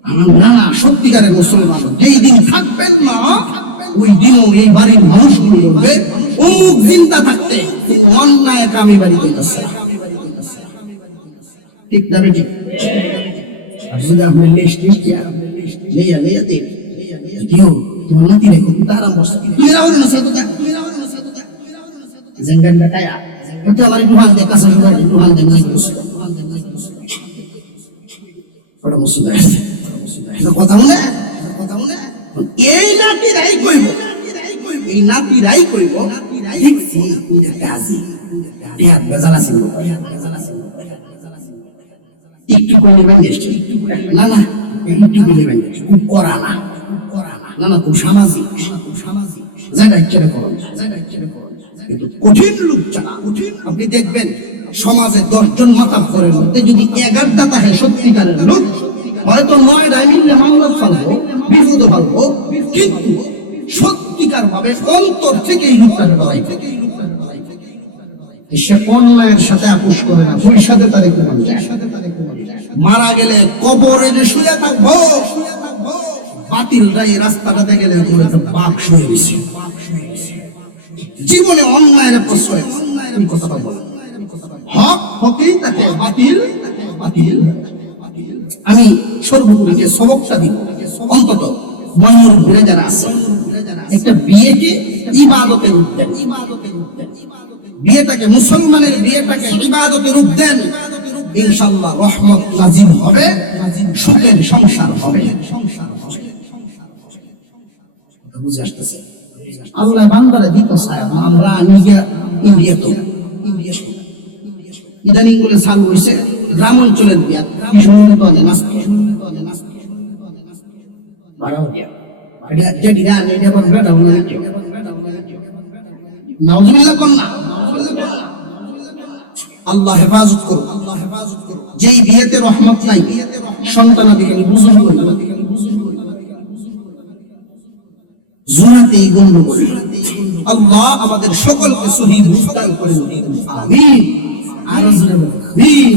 আমার নানা সত্যিকারের মুসলমান। যেই দিন থাকবেন না ওই দিনও এই বাড়ির মানুষগুলো বলবে অমুক চিন্তা থাকতে অন্যায় কামি বাড়ি করতেছে, ঠিক না বেটি? যদি আপনি তোমার নাতি রেখো আরাম বসে জেঙ্গানটা কায়া ওটা আমার একটু হাল দে কাছে একটু হাল দে নাই বসে ওটা মুসুদা কথা বলে এই নাতিরাই কইব, এই নাতিরাই কইব দেখছি গাজি দেয়া বেজাল আছে একটু করে বানিয়েছ না না একটু করে বানিয়েছ খুব করা না না না খুব সামাজিক জায়গা ইচ্ছা করো কিন্তু কঠিন লোক চালা কঠিন। আপনি দেখবেন সমাজে 10 জন মাতাব্বরের মধ্যে যদি 11টা থাকে সত্যিকারের লোক, হয়তো 9টা মিললে মামলা ফালবো বিপদ ফালবো, কিন্তু সত্যিকার ভাবে অন্তর থেকে এই লোকটাকে লড়াই করে সে অন্যায়ের সাথে আপোষ করে না, ওই সাথে তার একটু মারা গেলে কবরে যে শুয়ে থাকবো, বাতিলরা এই রাস্তাটাতে গেলে বাঘ শুয়ে গেছে, জীবনে অন্যায়ের প্রশ্রয় কথাটা বলে হক হকেই থাকে, বাতিল বাতিল। আমি সর্বোপরি যে সবকটা দিব অন্তত মনের ঘুরে যারা আছে, একটা বিয়েকে ইবাদতের রূপ দেন, বিয়েটাকে মুসলমানের বিয়েটাকে ইবাদতের রূপ দেন। ইনশাআল্লাহ রহমত নাজিল হবে, সুখের সংসার হবে। বুঝে আসতেছে? আল্লাহ বান্দারে দিত চায়, আমরা নিজে ইন্ডিয়া তো ইদানিং বলে চালু হয়েছে গ্রাম অঞ্চলের বিয়া, আল্লাহ হেফাজত করুন। যেই বিয়েতে রহমত নাই, সন্তানাদিকে বুঝুন জুনাতেই গন্ডগোল। আল্লাহ আমাদের সকলকে সহি বুঝদান করে দিন, আমিন। আর জোরে বলুন আমিন।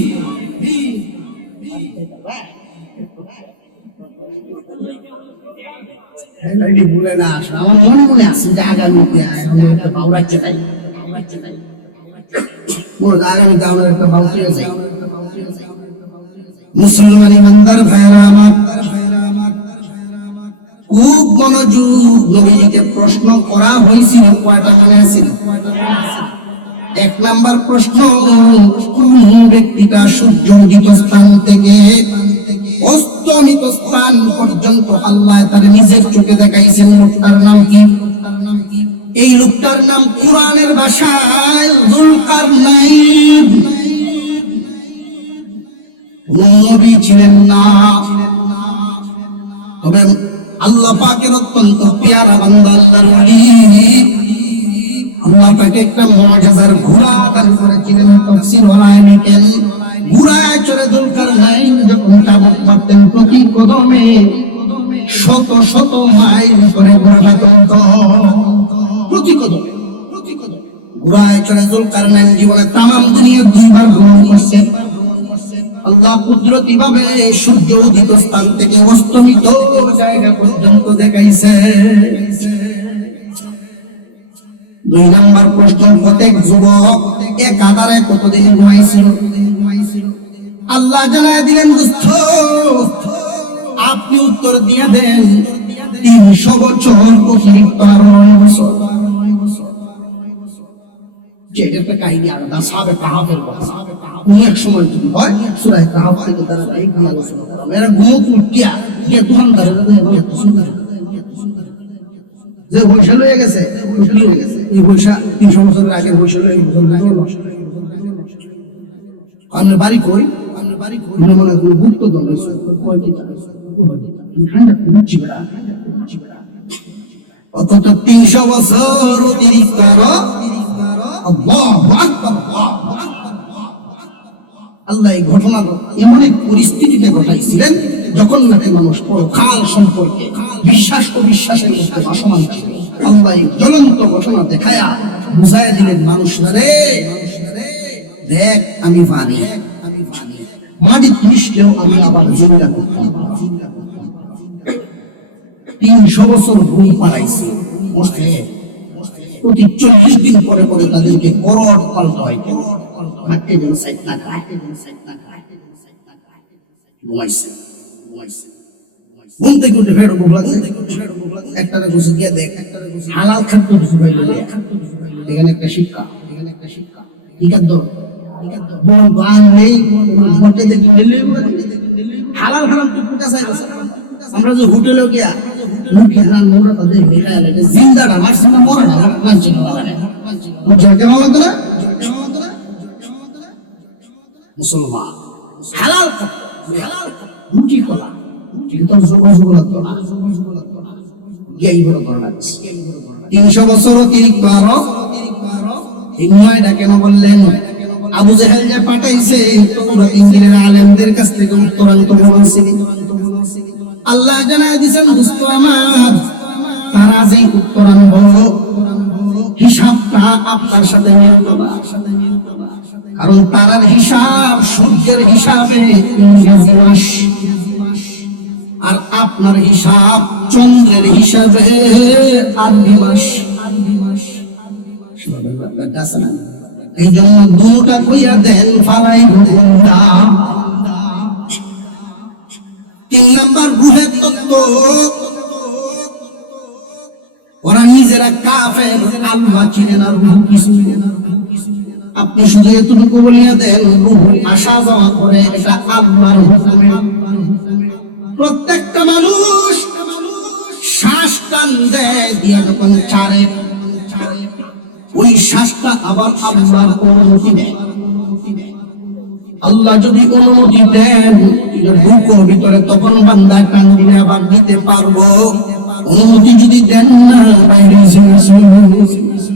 এই ভুলে না আসে, আমার মনে আছে যে আগামীতে একটা বাউরাচ্ছে তাই আগামীতে আমরা একটা বাউকে যাই। মুসলমান ইমানদার ভাইরা আমার, খুব মনোযোগ, নবীজিকে প্রশ্ন করা হয়েছিল, কয়টা মনে আছে? এক নাম্বার প্রশ্ন, কোন ব্যক্তিটা সূর্য উদিত স্থান থেকে অস্তমিত স্থান পর্যন্ত আল্লাহ তার নিজের চোখে দেখাইছেন, লোকটার নাম কি? এই লোকটার নাম কুরআনের ভাষায় যুলকারনাইন। নবী ছিলেন না, তবে আল্লাহ পাকের অত্যন্ত পেয়ারা বান্দা, আল্লাহর ওলি। আল্লাহ তাকে একটা মুআজিজার ঘোড়া দান করেছিলেন। তাফসীর ওলামায়ে লিখেন, ঘোড়ায় চড়ে যুলকারনাইন যখন তাবুক মারতেন, প্রতি কদমে শত শত মাইল করে ঘোড়াটা চলত, প্রতি কদমে ঘোড়ায় চড়ে যুলকারনাইন জীবনে তামাম দুনিয়া দুইবার ভ্রমণ করছে। আল্লাহ কুদরতি ভাবে সূর্য উদিত স্থান থেকে অস্তমিত জায়গা পর্যন্ত দেখাইছে। দুই নাম্বার প্রশ্ন, প্রত্যেক যুবক এক আধারে কতদিন ঘুমাইছিল? আল্লাহ জানায় দিলেন, দোস্ত আপনি উত্তর দিয়ে দেন 300 বছর অতিরিক্ত আর 9 বছর। যেটা একটা কাহিনী আলাদা, সাহাবে কাহাফের কথা। অনেক সময় যদি হয় সূরা কাহাফ থেকে তারা এই আলোচনা করা, এরা ঘুমো উঠিয়া গিয়ে দোকানদারের যে পয়সা লয়ে গেছে, এই পয়সা 300 বছরের আগে পয়সা লয়ে আপনার বাড়ি কই, আপনার বাড়ি কই মনে মনে কোনো গুপ্ত দল অথচ 300 বছর অতিরিক্ত। আল্লাহ এই ঘটনা এমন এক পরিস্থিতিতে ঘটাইছিলেন যখন নাকি মানুষ পরকাল সম্পর্কে বিশ্বাস ও বিশ্বাসের মধ্যে ভাসমান ছিল। আল্লাহ এই জ্বলন্ত ঘটনা দেখায়া বুঝাইয়া দিলেন, মানুষরা রে দেখ, আমি পানি মাটি মিশলেও আমি আবার জিন্দা করতাম। 300 বছর ঘুম পাড়াইছি, প্রতি 40 দিন পরে পরে তাদেরকে করোড় পাল্টা হয়, ঘুমতে ঘুরতে ফেরো একটা গিয়ে দেখ, হালাল খাদ্য এখানে একটা শিক্ষা, এখানে একটা শিক্ষা। কি খাদ্য? হালাল হারাম তো আমরা যে হোটেলেও গিয়া জিন্দাটা মারছে না, মরে না, মুসলমান হালাল রুটি কলা, কিন্তু 300 বছর অতিরিক্ত আরো এই নয়টা কেন বললেন? আবু জেহেল যে পাঠাইছে ইঞ্জিলের আলেমদের কাছ থেকে উত্তরান্ত বলছে। আল্লাহ জানায় দিয়েছেন, দোস্ত আমার, তারা যে উত্তর আনবো হিসাবটা আপনার সাথে মিলবে না, কারণ তারার হিসাব সূর্যের হিসাবে ইংরেজি মাস, আর আপনার হিসাব চন্দ্রের হিসাবে আরবি মাস। এই জন্য দুটা কইয়া দেন ফালাই গুন্ডা। 3 নাম্বার রূহের তত্ত্ব, ওরা নিজেরা কাফের, আল্লাহ চিনে না, রূহ কিছু। আপনি শুধু এতটুকু বলিয়া দেন, রূহ আসা যাওয়া করে, এটা আল্লাহর হুকুমে। প্রত্যেকটা মানুষ শ্বাস টান দেয় দিয়া যখন ছাড়ে, ওই শ্বাসটা আবার আল্লাহর অনুমতি দেয়। আল্লাহ যদি অনুমতি দেন রূহের ভিতরে, তখন বান্দা টান দিলে আবার দিতে পারবো। অনুমতি যদি দেন না, বাইরে